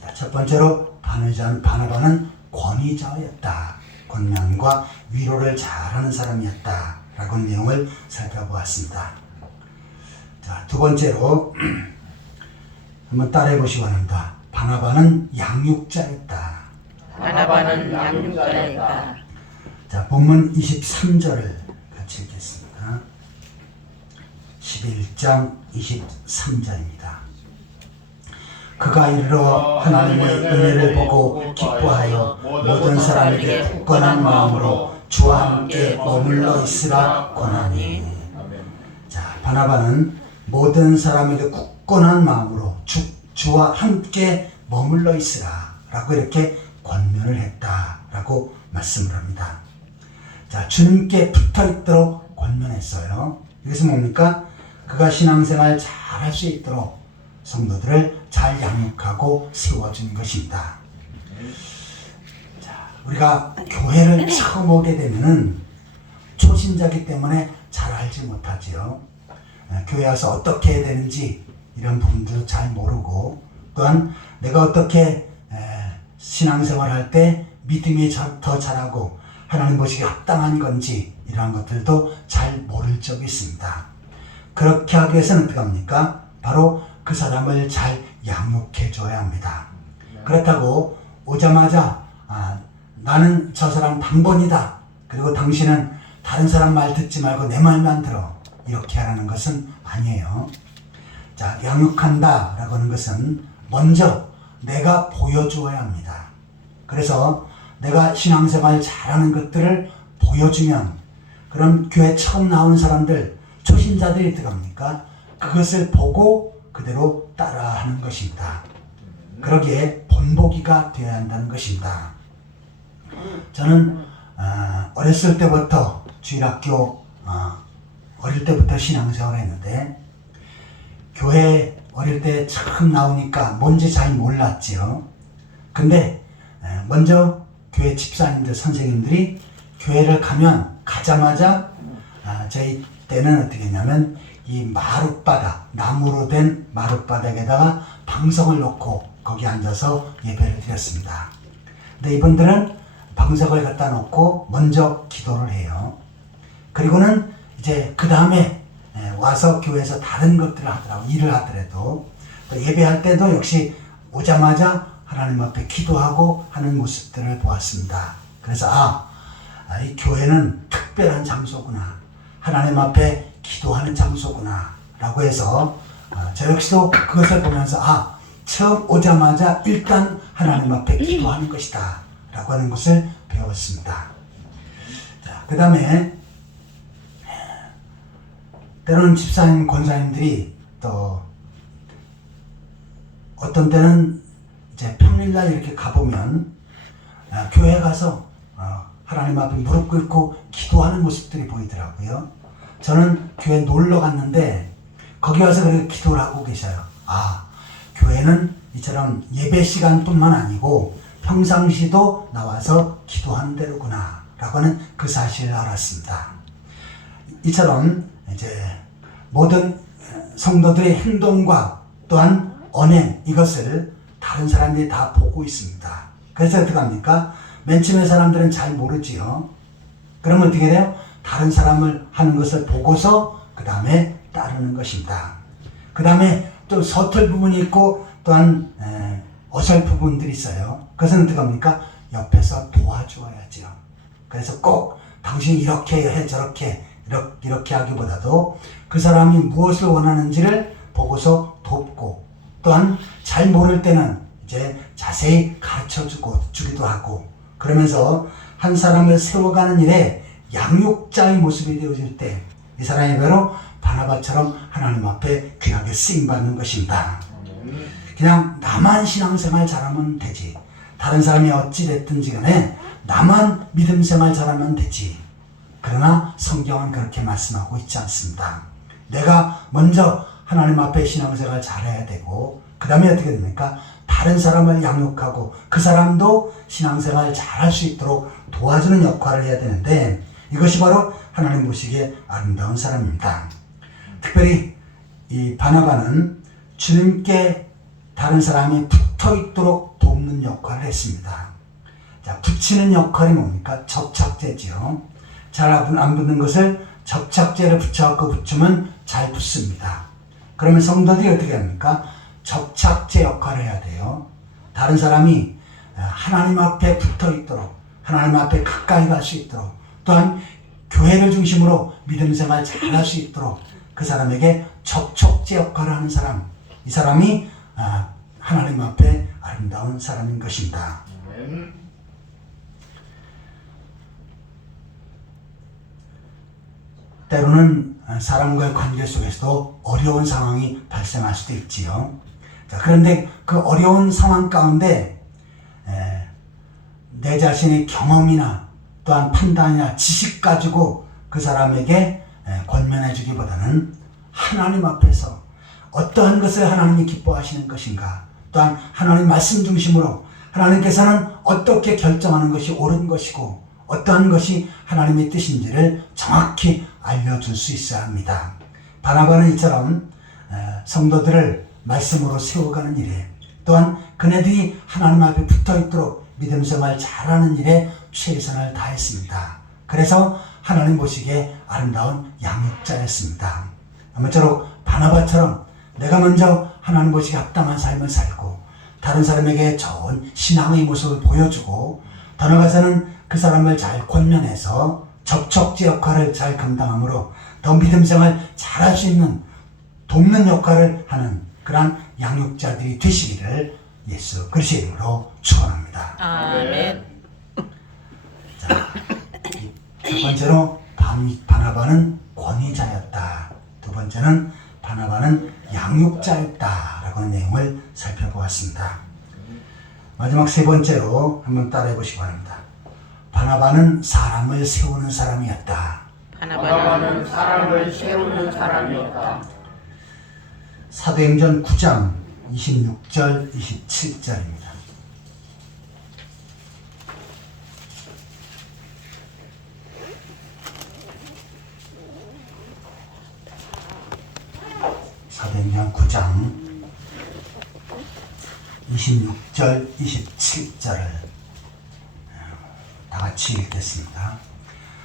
자, 첫 번째로 바나바는 권위자였다. 권면과 위로를 잘하는 사람이었다. 라고 내용을 살펴보았습니다. 자, 두 번째로 한번 따라해 보시기 바랍니다. 바나바는 양육자였다. 바나바는 양육자였다. 자, 본문 23절을 같이 읽겠습니다. 11장 23절입니다. 그가 이르러 하나님의 은혜를 보고 기뻐하여 모든 사람에게 굳건한 마음으로 주와 함께 머물러 있으라 권하니. 자, 바나바는 모든 사람에게 굳건한 마음으로 주와 함께 머물러 있으라 라고 이렇게 권면을 했다라고 말씀을 합니다. 자, 주님께 붙어 있도록 권면했어요. 이것은 뭡니까? 그가 신앙생활 잘 할 수 있도록 성도들을 잘 양육하고 세워준 것입니다. 자, 우리가 교회를 처음 오게 되면은 초신자기 때문에 잘 알지 못하지요. 교회 와서 어떻게 해야 되는지 이런 부분도 잘 모르고 또한 내가 어떻게 신앙생활 할 때 믿음이 더 잘하고 하나님 보시기에 합당한 건지 이러한 것들도 잘 모를 적이 있습니다. 그렇게 하기 위해서는 어떻게 합니까? 바로 그 사람을 잘 양육해 줘야 합니다. 그렇다고 오자마자 나는 저 사람 당번이다. 그리고 당신은 다른 사람 말 듣지 말고 내 말만 들어. 이렇게 하라는 것은 아니에요. 자, 양육한다 라고 하는 것은 먼저 내가 보여주어야 합니다. 그래서 내가 신앙생활 잘하는 것들을 보여주면 그럼 교회 처음 나오는 사람들, 초신자들이 어떻게 합니까? 그것을 보고 그대로 따라하는 것입니다. 그러기에 본보기가 되어야 한다는 것입니다. 저는 어렸을 때부터 주일학교 어릴 때부터 신앙생활을 했는데 교회 어릴 때 처음 나오니까 뭔지 잘 몰랐지요. 근데 먼저 교회 집사님들 선생님들이 교회를 가자마자 저희 때는 어떻게 했냐면 이 마룻바닥, 나무로 된 마룻바닥에다가 방석을 놓고 거기 앉아서 예배를 드렸습니다. 근데 이분들은 방석을 갖다 놓고 먼저 기도를 해요. 그리고는 이제 그 다음에 와서 교회에서 다른 것들을 하더라고. 일을 하더라도 또 예배할 때도 역시 오자마자 하나님 앞에 기도하고 하는 모습들을 보았습니다. 그래서 이 교회는 특별한 장소구나. 하나님 앞에 기도하는 장소구나 라고 해서 저 역시도 그것을 보면서 처음 오자마자 일단 하나님 앞에 기도하는 것이다 라고 하는 것을 배웠습니다. 자, 그 다음에 때로는 집사님, 권사님들이 또 어떤 때는 이제 평일날 이렇게 가보면 교회 가서 하나님 앞에 무릎 꿇고 기도하는 모습들이 보이더라고요. 저는 교회 놀러 갔는데 거기 와서 그렇게 기도를 하고 계셔요. 교회는 이처럼 예배 시간뿐만 아니고 평상시도 나와서 기도하는 데로구나 라고 하는 그 사실을 알았습니다. 이처럼 이제 모든 성도들의 행동과 또한 언행 이것을 다른 사람들이 다 보고 있습니다. 그래서 어떻게 합니까? 맨 처음에 사람들은 잘 모르지요. 그러면 어떻게 돼요? 다른 사람을 하는 것을 보고서 그 다음에 따르는 것입니다. 그 다음에 또 서툴 부분이 있고 또한 어설픈 부분들이 있어요. 그것은 어떻게 합니까? 옆에서 도와주어야죠. 그래서 꼭 당신이 이렇게 해 저렇게 이렇게 하기보다도 그 사람이 무엇을 원하는지를 보고서 돕고 또한 잘 모를 때는 이제 자세히 주기도 하고, 그러면서 한 사람을 세워가는 일에 양육자의 모습이 되어질 때 이 사람이 바로 바나바처럼 하나님 앞에 귀하게 쓰임받는 것입니다. 그냥 나만 신앙생활 잘하면 되지, 다른 사람이 어찌 됐든지 간에 나만 믿음생활 잘하면 되지. 그러나 성경은 그렇게 말씀하고 있지 않습니다. 내가 먼저 하나님 앞에 신앙생활 잘해야 되고, 그 다음에 어떻게 됩니까? 다른 사람을 양육하고 그 사람도 신앙생활 잘할 수 있도록 도와주는 역할을 해야 되는데, 이것이 바로 하나님 보시기에 아름다운 사람입니다. 특별히 이 바나바는 주님께 다른 사람이 붙어 있도록 돕는 역할을 했습니다. 자, 붙이는 역할이 뭡니까? 접착제지요. 잘 안 붙는 것을 접착제를 붙여갖고 붙이면 잘 붙습니다. 그러면 성도들이 어떻게 합니까? 접착제 역할을 해야 돼요. 다른 사람이 하나님 앞에 붙어 있도록, 하나님 앞에 가까이 갈 수 있도록, 또한 교회를 중심으로 믿음 생활 잘 할 수 있도록 그 사람에게 접촉제 역할을 하는 사람, 이 사람이 하나님 앞에 아름다운 사람인 것입니다. 때로는 사람과의 관계 속에서도 어려운 상황이 발생할 수도 있지요. 자, 그런데 그 어려운 상황 가운데 내 자신의 경험이나 또한 판단이나 지식 가지고 그 사람에게 권면해 주기보다는 하나님 앞에서 어떠한 것을 하나님이 기뻐하시는 것인가, 또한 하나님 말씀 중심으로 하나님께서는 어떻게 결정하는 것이 옳은 것이고 어떠한 것이 하나님의 뜻인지를 정확히 알려줄 수 있어야 합니다. 바나바는 이처럼 성도들을 말씀으로 세워가는 일에, 또한 그네들이 하나님 앞에 붙어있도록 믿음 생활 잘하는 일에 최선을 다했습니다. 그래서 하나님 보시기에 아름다운 양육자였습니다. 아무쪼록 바나바처럼 내가 먼저 하나님 보시기에 합당한 삶을 살고 다른 사람에게 좋은 신앙의 모습을 보여주고, 더 나아가서는 그 사람을 잘 권면해서 접촉제 역할을 잘 감당함으로 더 믿음 생활 잘할 수 있는 돕는 역할을 하는 그러한 양육자들이 되시기를 예수 그리스도의 이름으로 축원합니다. 아멘. 자, 첫 번째로 바나바는 권위자였다. 두 번째는 바나바는 양육자였다라고 하는 내용을 살펴보았습니다. 마지막 세 번째로 한번 따라해 보시기 바랍니다. 바나바는 사람을 세우는 사람이었다. 바나바는 사람을 세우는 사람이었다. 사도행전 9장 26절 27절입니다. 사도행전 9장 26절 27절을 다 같이 읽겠습니다.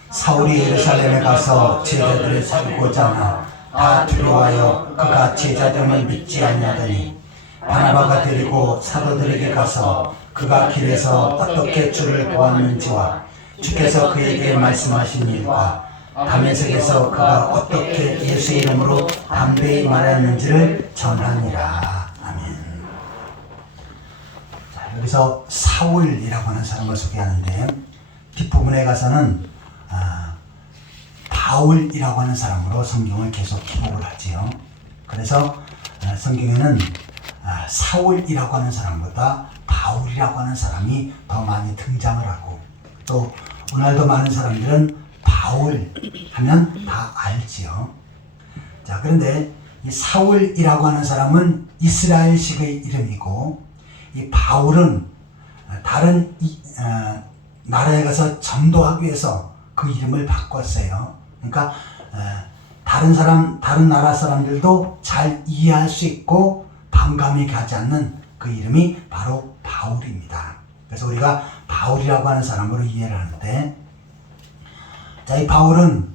사울이 예루살렘에 가서 제자들을 살고자 하나 다 두려워하여 그가 제자됨을 믿지 아니하더니 바나바가 데리고 사도들에게 가서 그가 길에서 어떻게 주를 보았는지와 주께서 그에게 말씀하신 일과 다메섹에서 그가 어떻게 예수의 이름으로 담대히 말하였는지를 전하니라. 아멘. 자, 여기서 사울이라고 하는 사람을 소개하는데, 뒷부분에 가서는 바울이라고 하는 사람으로 성경을 계속 기록을 하지요. 그래서 성경에는 사울이라고 하는 사람보다 바울이라고 하는 사람이 더 많이 등장을 하고, 또 오늘도 많은 사람들은 바울 하면 다 알지요. 자, 그런데 이 사울이라고 하는 사람은 이스라엘식의 이름이고, 이 바울은 다른 나라에 가서 전도하기 위해서 그 이름을 바꿨어요. 그러니까 다른 나라 사람들도 잘 이해할 수 있고 반감이 가지 않는 그 이름이 바로 바울입니다. 그래서 우리가 바울이라고 하는 사람으로 이해를 하는데, 자, 이 바울은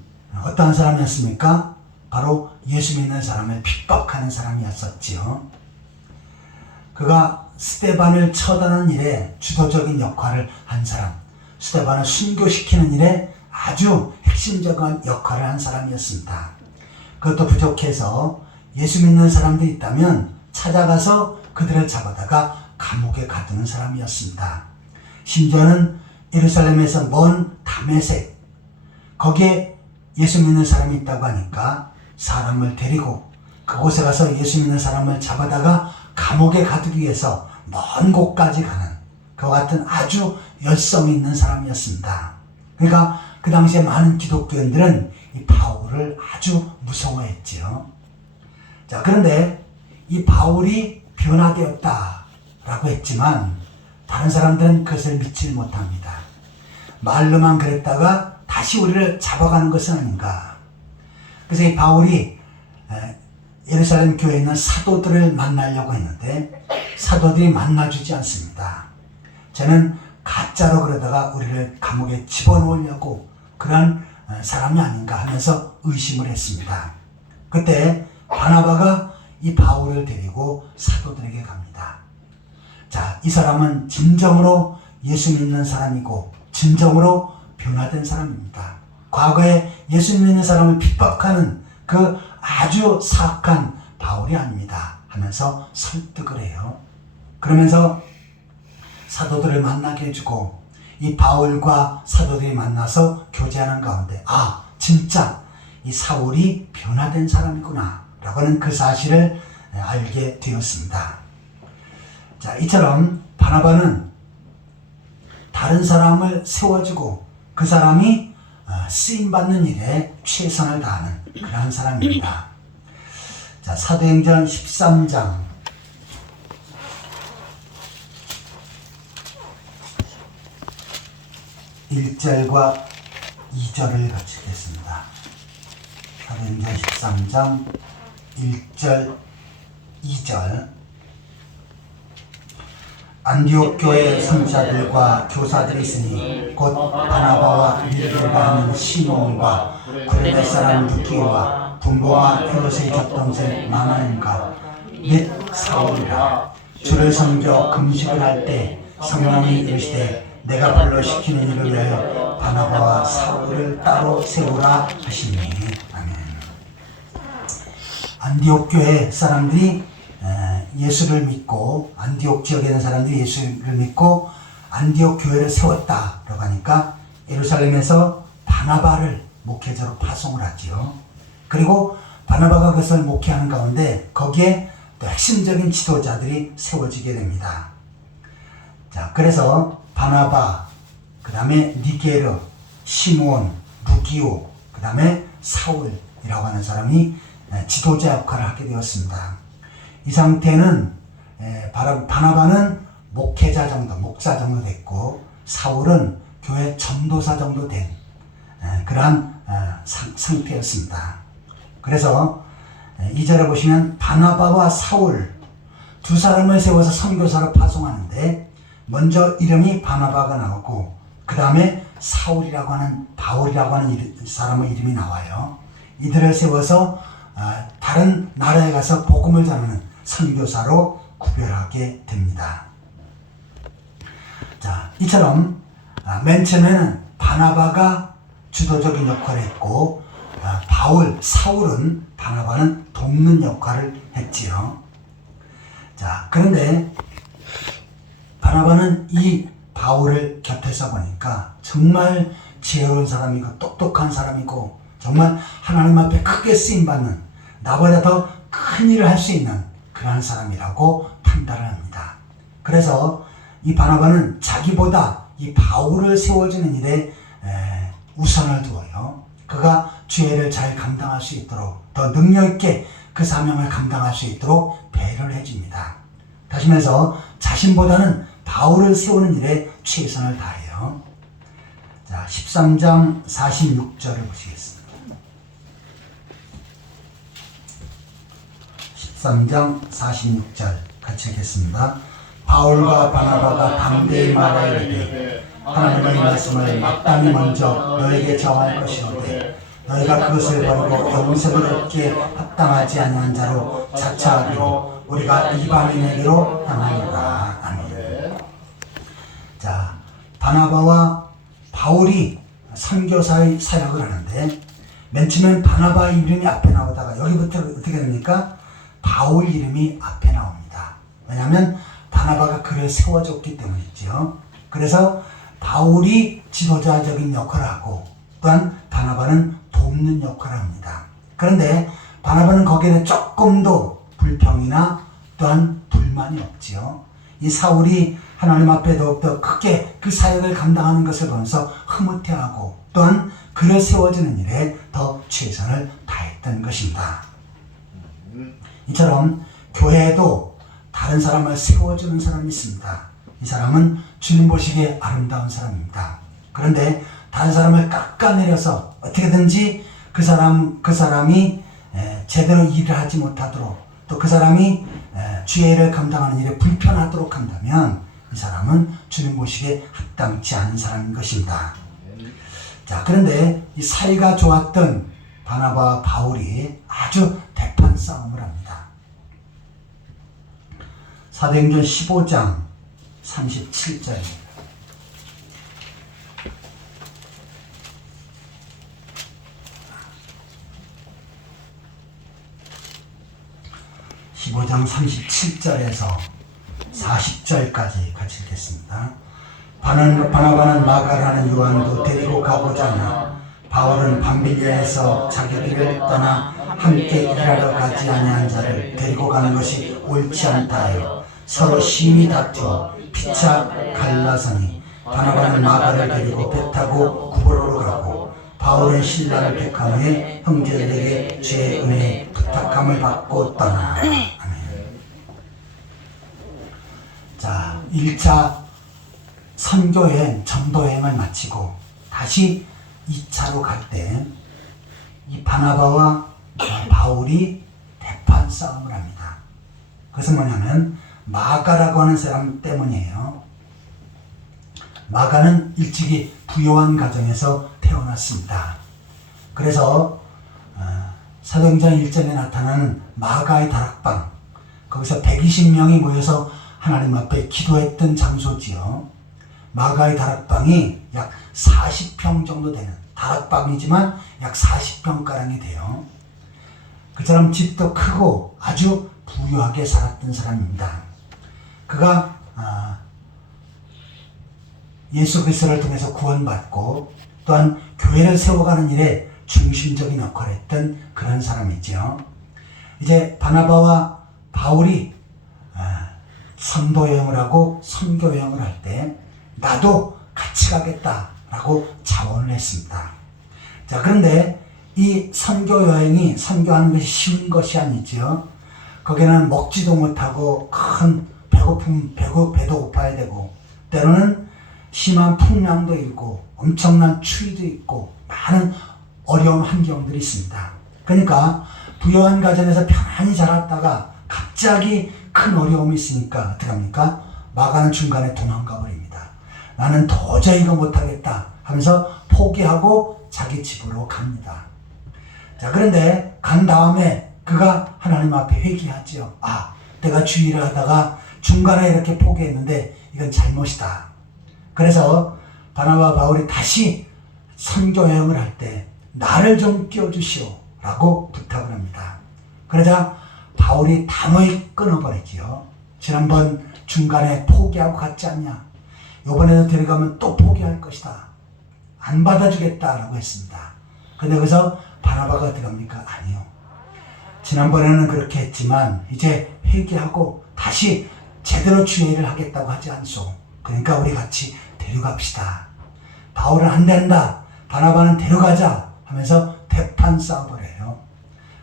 어떠한 사람이었습니까? 바로 예수 믿는 사람을 핍박하는 사람이었었지요. 그가 스데반을 처단하는 일에 주도적인 역할을 한 사람, 스데반을 순교시키는 일에 아주 핵심적인 역할을 한 사람이었습니다. 그것도 부족해서 예수 믿는 사람들이 있다면 찾아가서 그들을 잡아다가 감옥에 가두는 사람이었습니다. 심지어는 예루살렘에서 먼 다메섹, 거기에 예수 믿는 사람이 있다고 하니까 사람을 데리고 그곳에 가서 예수 믿는 사람을 잡아다가 감옥에 가두기 위해서 먼 곳까지 가는 그와 같은 아주 열성이 있는 사람이었습니다. 그러니까 그 당시에 많은 기독교인들은 이 바울을 아주 무서워했지요. 자, 그런데 이 바울이 변화되었다라고 했지만 다른 사람들은 그것을 믿지 못합니다. 말로만 그랬다가 다시 우리를 잡아가는 것은 아닌가. 그래서 이 바울이 예루살렘 교회에 있는 사도들을 만나려고 했는데 사도들이 만나주지 않습니다. 저는 가짜로 그러다가 우리를 감옥에 집어넣으려고 그런 사람이 아닌가 하면서 의심을 했습니다. 그때 바나바가 이 바울을 데리고 사도들에게 갑니다. 자, 이 사람은 진정으로 예수 믿는 사람이고 진정으로 변화된 사람입니다. 과거에 예수 믿는 사람을 핍박하는 그 아주 사악한 바울이 아닙니다 하면서 설득을 해요. 그러면서 사도들을 만나게 해주고 이 바울과 사도들이 만나서 교제하는 가운데 진짜 이 사울이 변화된 사람이구나 라고 하는 그 사실을 알게 되었습니다. 자, 이처럼 바나바는 다른 사람을 세워주고 그 사람이 쓰임받는 일에 최선을 다하는 그러한 사람입니다. 자, 사도행전 13장 1절과 2절을 같이 읽겠습니다. 사도행전 13장 1절 2절. 안디옥 교회 선지자들과 교사들이 있으니 곧 바나바와 니게를 하는 시몬과 구레네 사람 루키오와 분보와 헤롯의 족동생 마나엔과 및 사울이라. 주를 섬겨 금식을 할 때 성령이 이르시되 내가 불러 시키는 일을 위하여 바나바와 사울을 따로 세우라 하시니. 아멘. 안디옥 교회 사람들이 예수를 믿고 안디옥 지역에 있는 사람들이 예수를 믿고 안디옥 교회를 세웠다라고 하니까 예루살렘에서 바나바를 목회자로 파송을 하지요. 그리고 바나바가 그것을 목회하는 가운데 거기에 또 핵심적인 지도자들이 세워지게 됩니다. 자, 그래서 바나바, 그 다음에 니게르, 시몬, 루기오, 그 다음에 사울이라고 하는 사람이 지도자 역할을 하게 되었습니다. 이 상태는 바나바는 목회자 정도, 목사 정도 됐고 사울은 교회 전도사 정도 된 그러한 상태였습니다. 그래서 2절에 보시면 바나바와 사울 두 사람을 세워서 선교사로 파송하는데 먼저 이름이 바나바가 나오고 그 다음에 사울이라고 하는 바울이라고 하는 사람의 이름이 나와요. 이들을 세워서 다른 나라에 가서 복음을 전하는 선교사로 구별하게 됩니다. 자, 이처럼 맨 처음에는 바나바가 주도적인 역할을 했고 사울은 바나바는 돕는 역할을 했지요. 자, 그런데 바나바는 이 바울을 곁에서 보니까 정말 지혜로운 사람이고 똑똑한 사람이고 정말 하나님 앞에 크게 쓰임받는 나보다 더 큰 일을 할 수 있는 그러한 사람이라고 판단을 합니다. 그래서 이 바나바는 자기보다 이 바울을 세워주는 일에 우선을 두어요. 그가 주애를 잘 감당할 수 있도록 더 능력있게 그 사명을 감당할 수 있도록 배려를 해줍니다. 다시 말해서 자신보다는 바울을 세우는 일에 최선을 다해요. 자, 13장 46절을 보시겠습니다. 13장 46절 같이 읽겠습니다. 바울과 바나바가 담대히 말하이르되 하나님의 말씀을 마땅히 먼저 너에게 정할 것이오되 너희가 그것을 버리고 영생을 얻기에 합당하지 아니한 자로 자처하기로 우리가 이방인에게로 향하리라. 아멘. 자, 바나바와 바울이 선교사의 사역을 하는데 맨 처음엔 바나바 이름이 앞에 나오다가 여기부터 어떻게 됩니까? 바울 이름이 앞에 나옵니다. 왜냐하면 바나바가 그를 세워줬기 때문이죠. 그래서 바울이 지도자적인 역할을 하고 또한 바나바는 돕는 역할을 합니다. 그런데 바나바는 거기에는 조금도 불평이나 또한 불만이 없지요. 이 사울이 하나님 앞에 더욱더 크게 그 사역을 감당하는 것을 보면서 흐뭇해하고 또한 그를 세워주는 일에 더 최선을 다했던 것입니다. 이처럼 교회에도 다른 사람을 세워주는 사람이 있습니다. 이 사람은 주님 보시기에 아름다운 사람입니다. 그런데 다른 사람을 깎아내려서 어떻게든지 그 사람이 제대로 일을 하지 못하도록 또 그 사람이 주의 일을 감당하는 일에 불편하도록 한다면 이 사람은 주님 보시기에 합당치 않은 사람인 것입니다. 자, 그런데 이 사이가 좋았던 바나바와 바울이 아주 대판 싸움을 합니다. 사도행전 15장 37절입니다. (15장 37절에서 40절까지 같이 읽겠습니다. 바나바는 마가라는 요한도 데리고 가고자 하나 바울은 밤빌리아에서 자기들을 떠나 함께 일하러 가지 아니한 자를 데리고 가는 것이 옳지 않다 하여 서로 심히 다투어 피차 갈라서니 바나바는 마가를 데리고 배 타고 구브로로 가고 바울은 신라를 택한 후에 형제들에게 주의 은혜에 부탁함을 받고 떠나. 아멘. 자, 1차 선교여행, 전도여행을 마치고 다시 2차로 갈 때 이 바나바와 바울이 대판 싸움을 합니다. 그것은 뭐냐면 마가라고 하는 사람 때문이에요. 마가는 일찍이 부요한 가정에서 태어났습니다. 그래서 사도행전 1장에 나타나는 마가의 다락방, 거기서 120명이 모여서 하나님 앞에 기도했던 장소지요. 마가의 다락방이 약 40평 정도 되는 다락방이지만 약 40평가량이 돼요. 그처럼 집도 크고 아주 부유하게 살았던 사람입니다. 그가 예수 그리스도를 통해서 구원받고 또한 교회를 세워가는 일에 중심적인 역할을 했던 그런 사람이죠. 이제 바나바와 바울이 선도여행을 하고 선교여행을 할 때 나도 같이 가겠다라고 자원을 했습니다. 자, 그런데 이 선교여행이 선교하는 것이 쉬운 것이 아니죠. 거기는 먹지도 못하고 큰 배도 고파야 되고 때로는 심한 풍랑도 있고 엄청난 추위도 있고 많은 어려운 환경들이 있습니다. 그러니까 부유한 가정에서 편안히 자랐다가 갑자기 큰 어려움이 있으니까 어떡합니까? 마가는 중간에 도망가 버립니다. 나는 도저히 이거 못하겠다 하면서 포기하고 자기 집으로 갑니다. 자, 그런데 간 다음에 그가 하나님 앞에 회개하지요. 내가 주의를 하다가 중간에 이렇게 포기했는데 이건 잘못이다. 그래서 바나바와 바울이 다시 선교여행을 할 때 나를 좀 띄워주시오 라고 부탁을 합니다. 그러자 바울이 단호히 끊어버리지요. 지난번 중간에 포기하고 갔지 않냐? 이번에도 데려가면 또 포기할 것이다. 안 받아주겠다라고 했습니다. 근데 그래서 바나바가 어떻게 합니까? 아니요. 지난번에는 그렇게 했지만 이제 회개하고 다시 제대로 주의 일을 하겠다고 하지 않소. 그러니까 우리 같이 데려갑시다. 바울은 안 된다. 바나바는 데려가자 하면서 대판 싸움을 해요.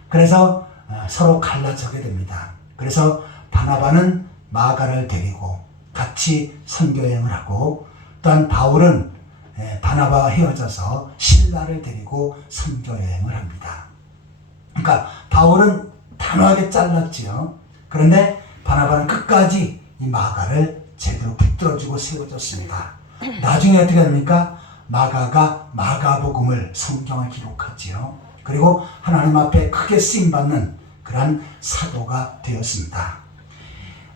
그래서 서로 갈라서게 됩니다. 그래서 바나바는 마가를 데리고 같이 선교여행을 하고 또한 바울은 바나바와 헤어져서 신라를 데리고 선교여행을 합니다. 그러니까 바울은 단호하게 잘랐지요. 그런데 바나바는 끝까지 이 마가를 제대로 붙들어주고 세워줬습니다. 나중에 어떻게 됩니까? 마가가 마가복음을 성경을 기록하지요. 그리고 하나님 앞에 크게 쓰임받는 그러한 사도가 되었습니다.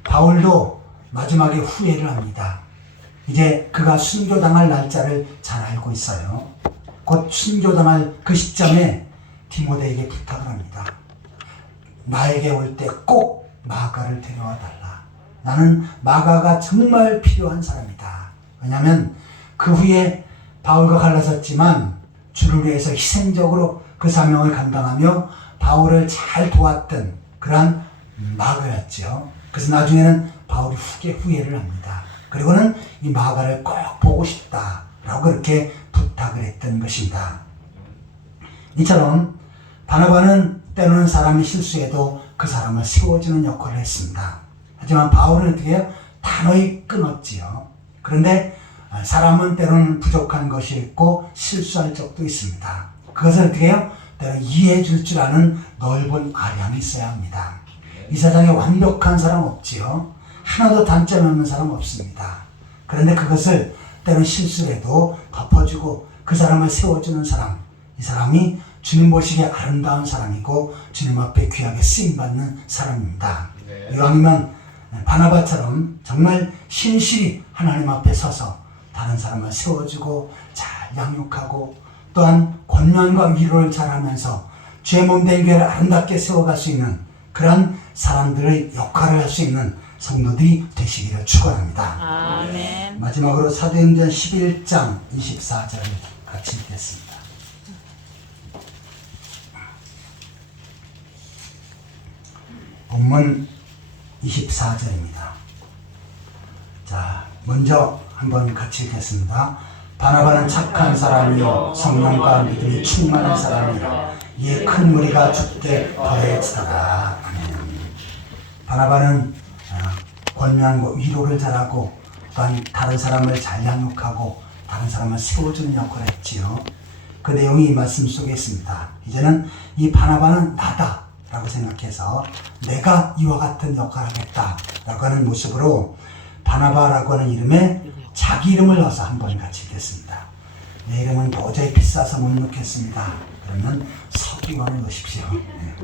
바울도 마지막에 후회를 합니다. 이제 그가 순교당할 날짜를 잘 알고 있어요. 곧 순교당할 그 시점에 디모데에게 부탁을 합니다. 나에게 올 때 꼭 마가를 데려와 달라. 나는 마가가 정말 필요한 사람이다. 왜냐하면 그 후에 바울과 갈라섰지만 주를 위해서 희생적으로 그 사명을 감당하며 바울을 잘 도왔던 그러한 마가였죠. 그래서 나중에는 바울이 후회를 합니다. 그리고는 이 마가를 꼭 보고 싶다라고 그렇게 부탁을 했던 것입니다. 이처럼 바나바는 때로는 사람이 실수해도 그 사람을 세워주는 역할을 했습니다. 하지만 바울은 어떻게 해요? 단호히 끊었지요. 그런데 사람은 때로는 부족한 것이 있고 실수할 적도 있습니다. 그것을 어떻게 해요? 때로 이해해 줄 줄 아는 넓은 아량이 있어야 합니다. 이 세상에 완벽한 사람 없지요. 하나도 단점이 없는 사람 없습니다. 그런데 그것을 때로는 실수해도 덮어주고 그 사람을 세워주는 사람, 이 사람이 주님 보시기에 아름다운 사람이고 주님 앞에 귀하게 쓰임받는 사람입니다. 이왕이면 바나바처럼 정말 신실히 하나님 앞에 서서 다른 사람을 세워주고 잘 양육하고 또한 권면과 위로를 잘하면서 주의 몸된 교회를 아름답게 세워갈 수 있는 그런 사람들의 역할을 할 수 있는 성도들이 되시기를 축원합니다. 아멘. 마지막으로 사도행전 11장 24절을 같이 읽겠습니다. 본문 24절입니다. 자, 먼저 한번 같이 읽겠습니다. 바나바는 착한 사람이요 성령과 믿음이 충만한 사람이라 이에 큰 무리가 주께 더해지더라. 아멘. 바나바는 권면과 위로를 잘하고 또한 다른 사람을 잘 양육하고 다른 사람을 세워주는 역할을 했지요. 그 내용이 이 말씀 속에 있습니다. 이제는 이 바나바는 나다 라고 생각해서 내가 이와 같은 역할을 하겠다 라고 하는 모습으로 바나바라고 하는 이름에 자기 이름을 넣어서 한번 같이 읽겠습니다. 내 이름은 도저히 비싸서 못 넣겠습니다. 그러면 서기원을 넣으십시오. 네.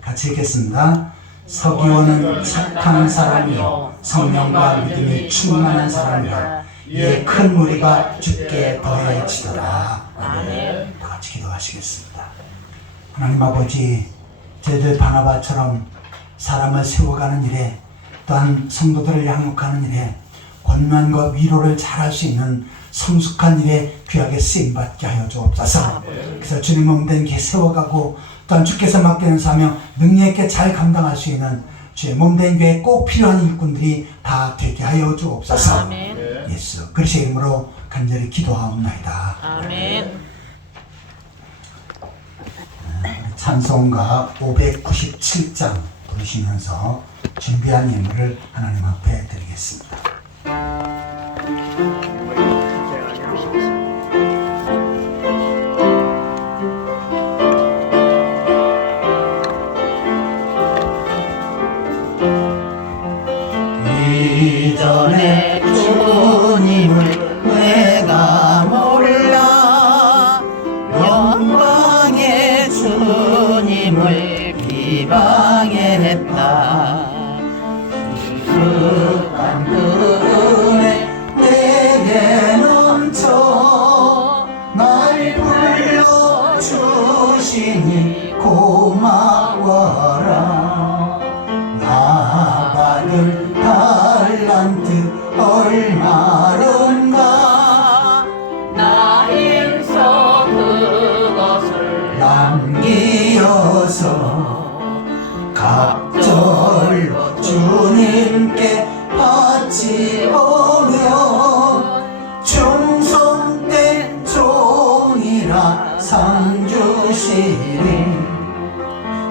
같이 읽겠습니다. 서기원은 착한 사람이요 성령과 믿음이 충만한 사람이라 이에 큰 무리가 주께 더해지더라. 아멘. 다 같이 기도하시겠습니다. 하나님 아버지, 저희들 바나바처럼 사람을 세워가는 일에 또한 성도들을 양육하는 일에 권면과 위로를 잘할 수 있는 성숙한 일에 귀하게 쓰임받게 하여 주옵소서. 그래서 주님 몸된 게 세워가고 또한 주께서 맡기는 사명 능력 있게 잘 감당할 수 있는 주의 몸된 교회에 꼭 필요한 일꾼들이 다 되게 하여 주옵소서. 아멘. 예수 그리스도의 이름으로 간절히 기도하옵나이다. 아멘. 찬송가 597장 부르시면서 준비한 예물을 하나님 앞에 드리겠습니다. 이전에 주님을 내가 몰라 영광의 주님을 비방했다. 수수한 그 은혜 내게 넘쳐 날 불러주시니 고마워라. 나 받은 달란트 얼마든가 나 일서 그것을 남기어서 갑절로 주님께 바치오며 충성된 종이라 상 주시리.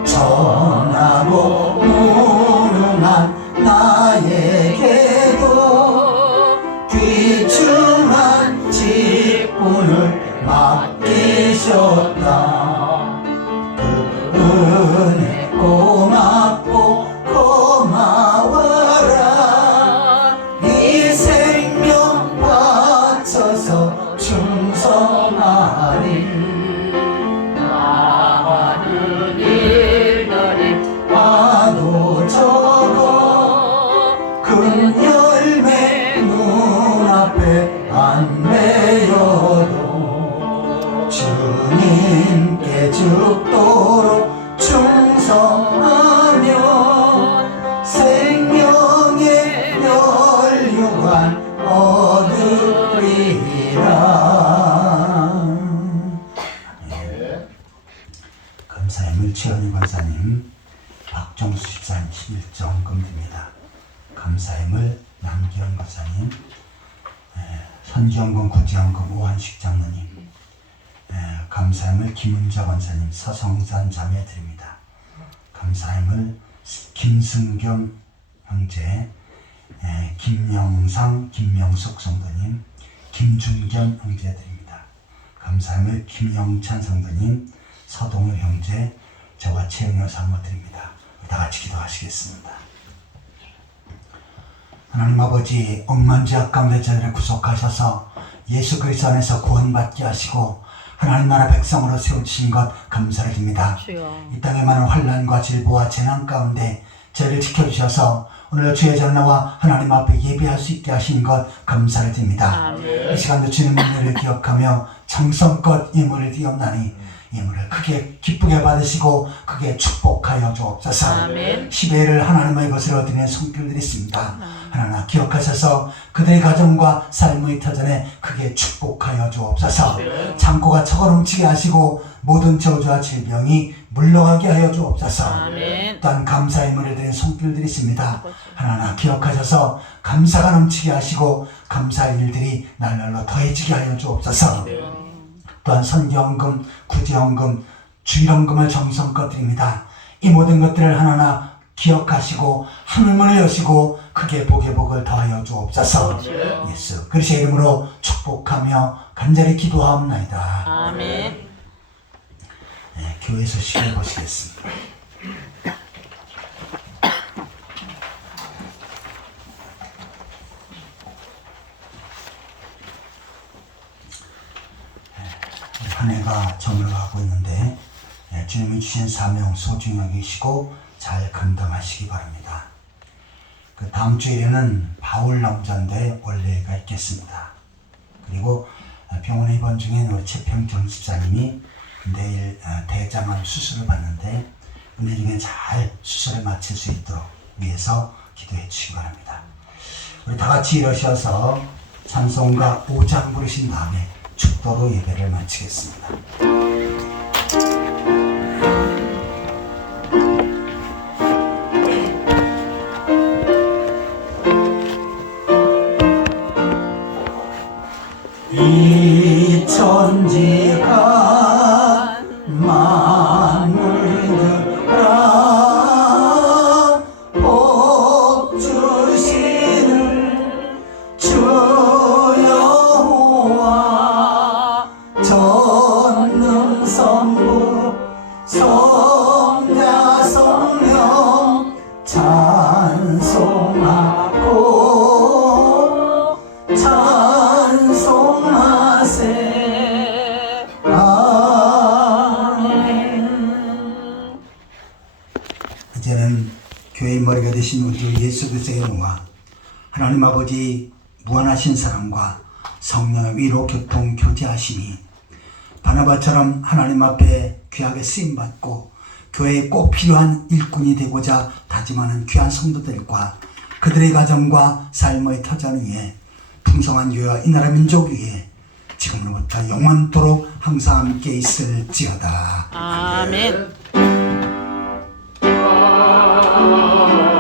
전하고 무능한 나에게도 귀중한 직분을 맡기셨다. 그 은혜 고맙고 고마워라. 네 생명 바쳐서 충성하리. 나하는 일들이 와도 적어 큰 열매 눈앞에 안 매여도 주님께 죽도록 충성하며 생명의 감사임을 남기영 박사님, 선지연금 구지연금 오한식 장로님, 감사임을 김은자 권사님, 서성산 자매 드립니다. 감사임을 김승겸 형제, 김영상, 김명숙 성도님, 김준겸 형제 드립니다. 감사임을 김영찬 성도님, 서동일 형제, 저와 최영여 사모 드립니다. 다 같이 기도하시겠습니다. 하나님 아버지, 억만 죄악 가운데 저희를 구속하셔서 예수 그리스도 안에서 구원받게 하시고 하나님 나라 백성으로 세우신 것 감사를 드립니다. 주여. 이 땅에 많은 환난과 질보와 재난 가운데 저희를 지켜주셔서 오늘 주의 전나와 하나님 앞에 예배할 수 있게 하신 것 감사를 드립니다. 아멘. 이 시간도 주님의 은혜를 기억하며 정성껏 예물을 드렸나니 예물을 크게 기쁘게 받으시고 크게 축복하여 주옵소서. 아멘. 10회를 하나님의 것으로 드리는 손길들이 있습니다. 하나님 기억하셔서 그들의 가정과 삶의 터전에 크게 축복하여 주옵소서. 창고가 차고넘치게 하시고 모든 저주와 질병이 물러가게 하여 주옵소서. 아멘. 또한 감사의 물을 드리는 손길들이 있습니다. 하나님 기억하셔서 감사가 넘치게 하시고 감사의 일들이 날날로 더해지게 하여 주옵소서. 또한 선기연금, 구제연금, 주일연금을 정성껏 드립니다. 이 모든 것들을 하나하나 기억하시고 하늘문을 여시고 크게 복의 복을 더하여 주옵소서. 예수 그리스도의 이름으로 축복하며 간절히 기도하옵나이다. 아멘. 교회 소식을 보시겠습니다. 한 해가 저물어가고 있는데 주님이 주신 사명 소중히 여기시고 잘 감당하시기 바랍니다. 그 다음 주일에는 바울 남전대 원례가 있겠습니다. 그리고 병원에 입원 중인 우리 최평정 집사님이 내일 대장암 수술을 받는데 은혜 중에 잘 수술을 마칠 수 있도록 위해서 기도해 주시기 바랍니다. 우리 다 같이 일어서서 찬송가 5장 부르신 다음에 축도로 예배를 마치겠습니다. 이 천지가 만물들아 복 주시는 주 여호와 전능성부 성자 성령 찬송하고 찬송하세. 아멘. 이제는 교회의 머리가 되신 우리 주 예수 그리스도의 은혜와 하나님 아버지 무한하신 사랑과 성령의 위로 교통 교제하심이 바나바처럼 하나님 앞에 귀하게 쓰임받고 교회에 꼭 필요한 일꾼이 되고자 다짐하는 귀한 성도들과 그들의 가정과 삶의 터전 위에 풍성한 교회와 이 나라 민족 위에 지금으로부터 영원토록 항상 함께 있을지어다. 아멘. 아멘.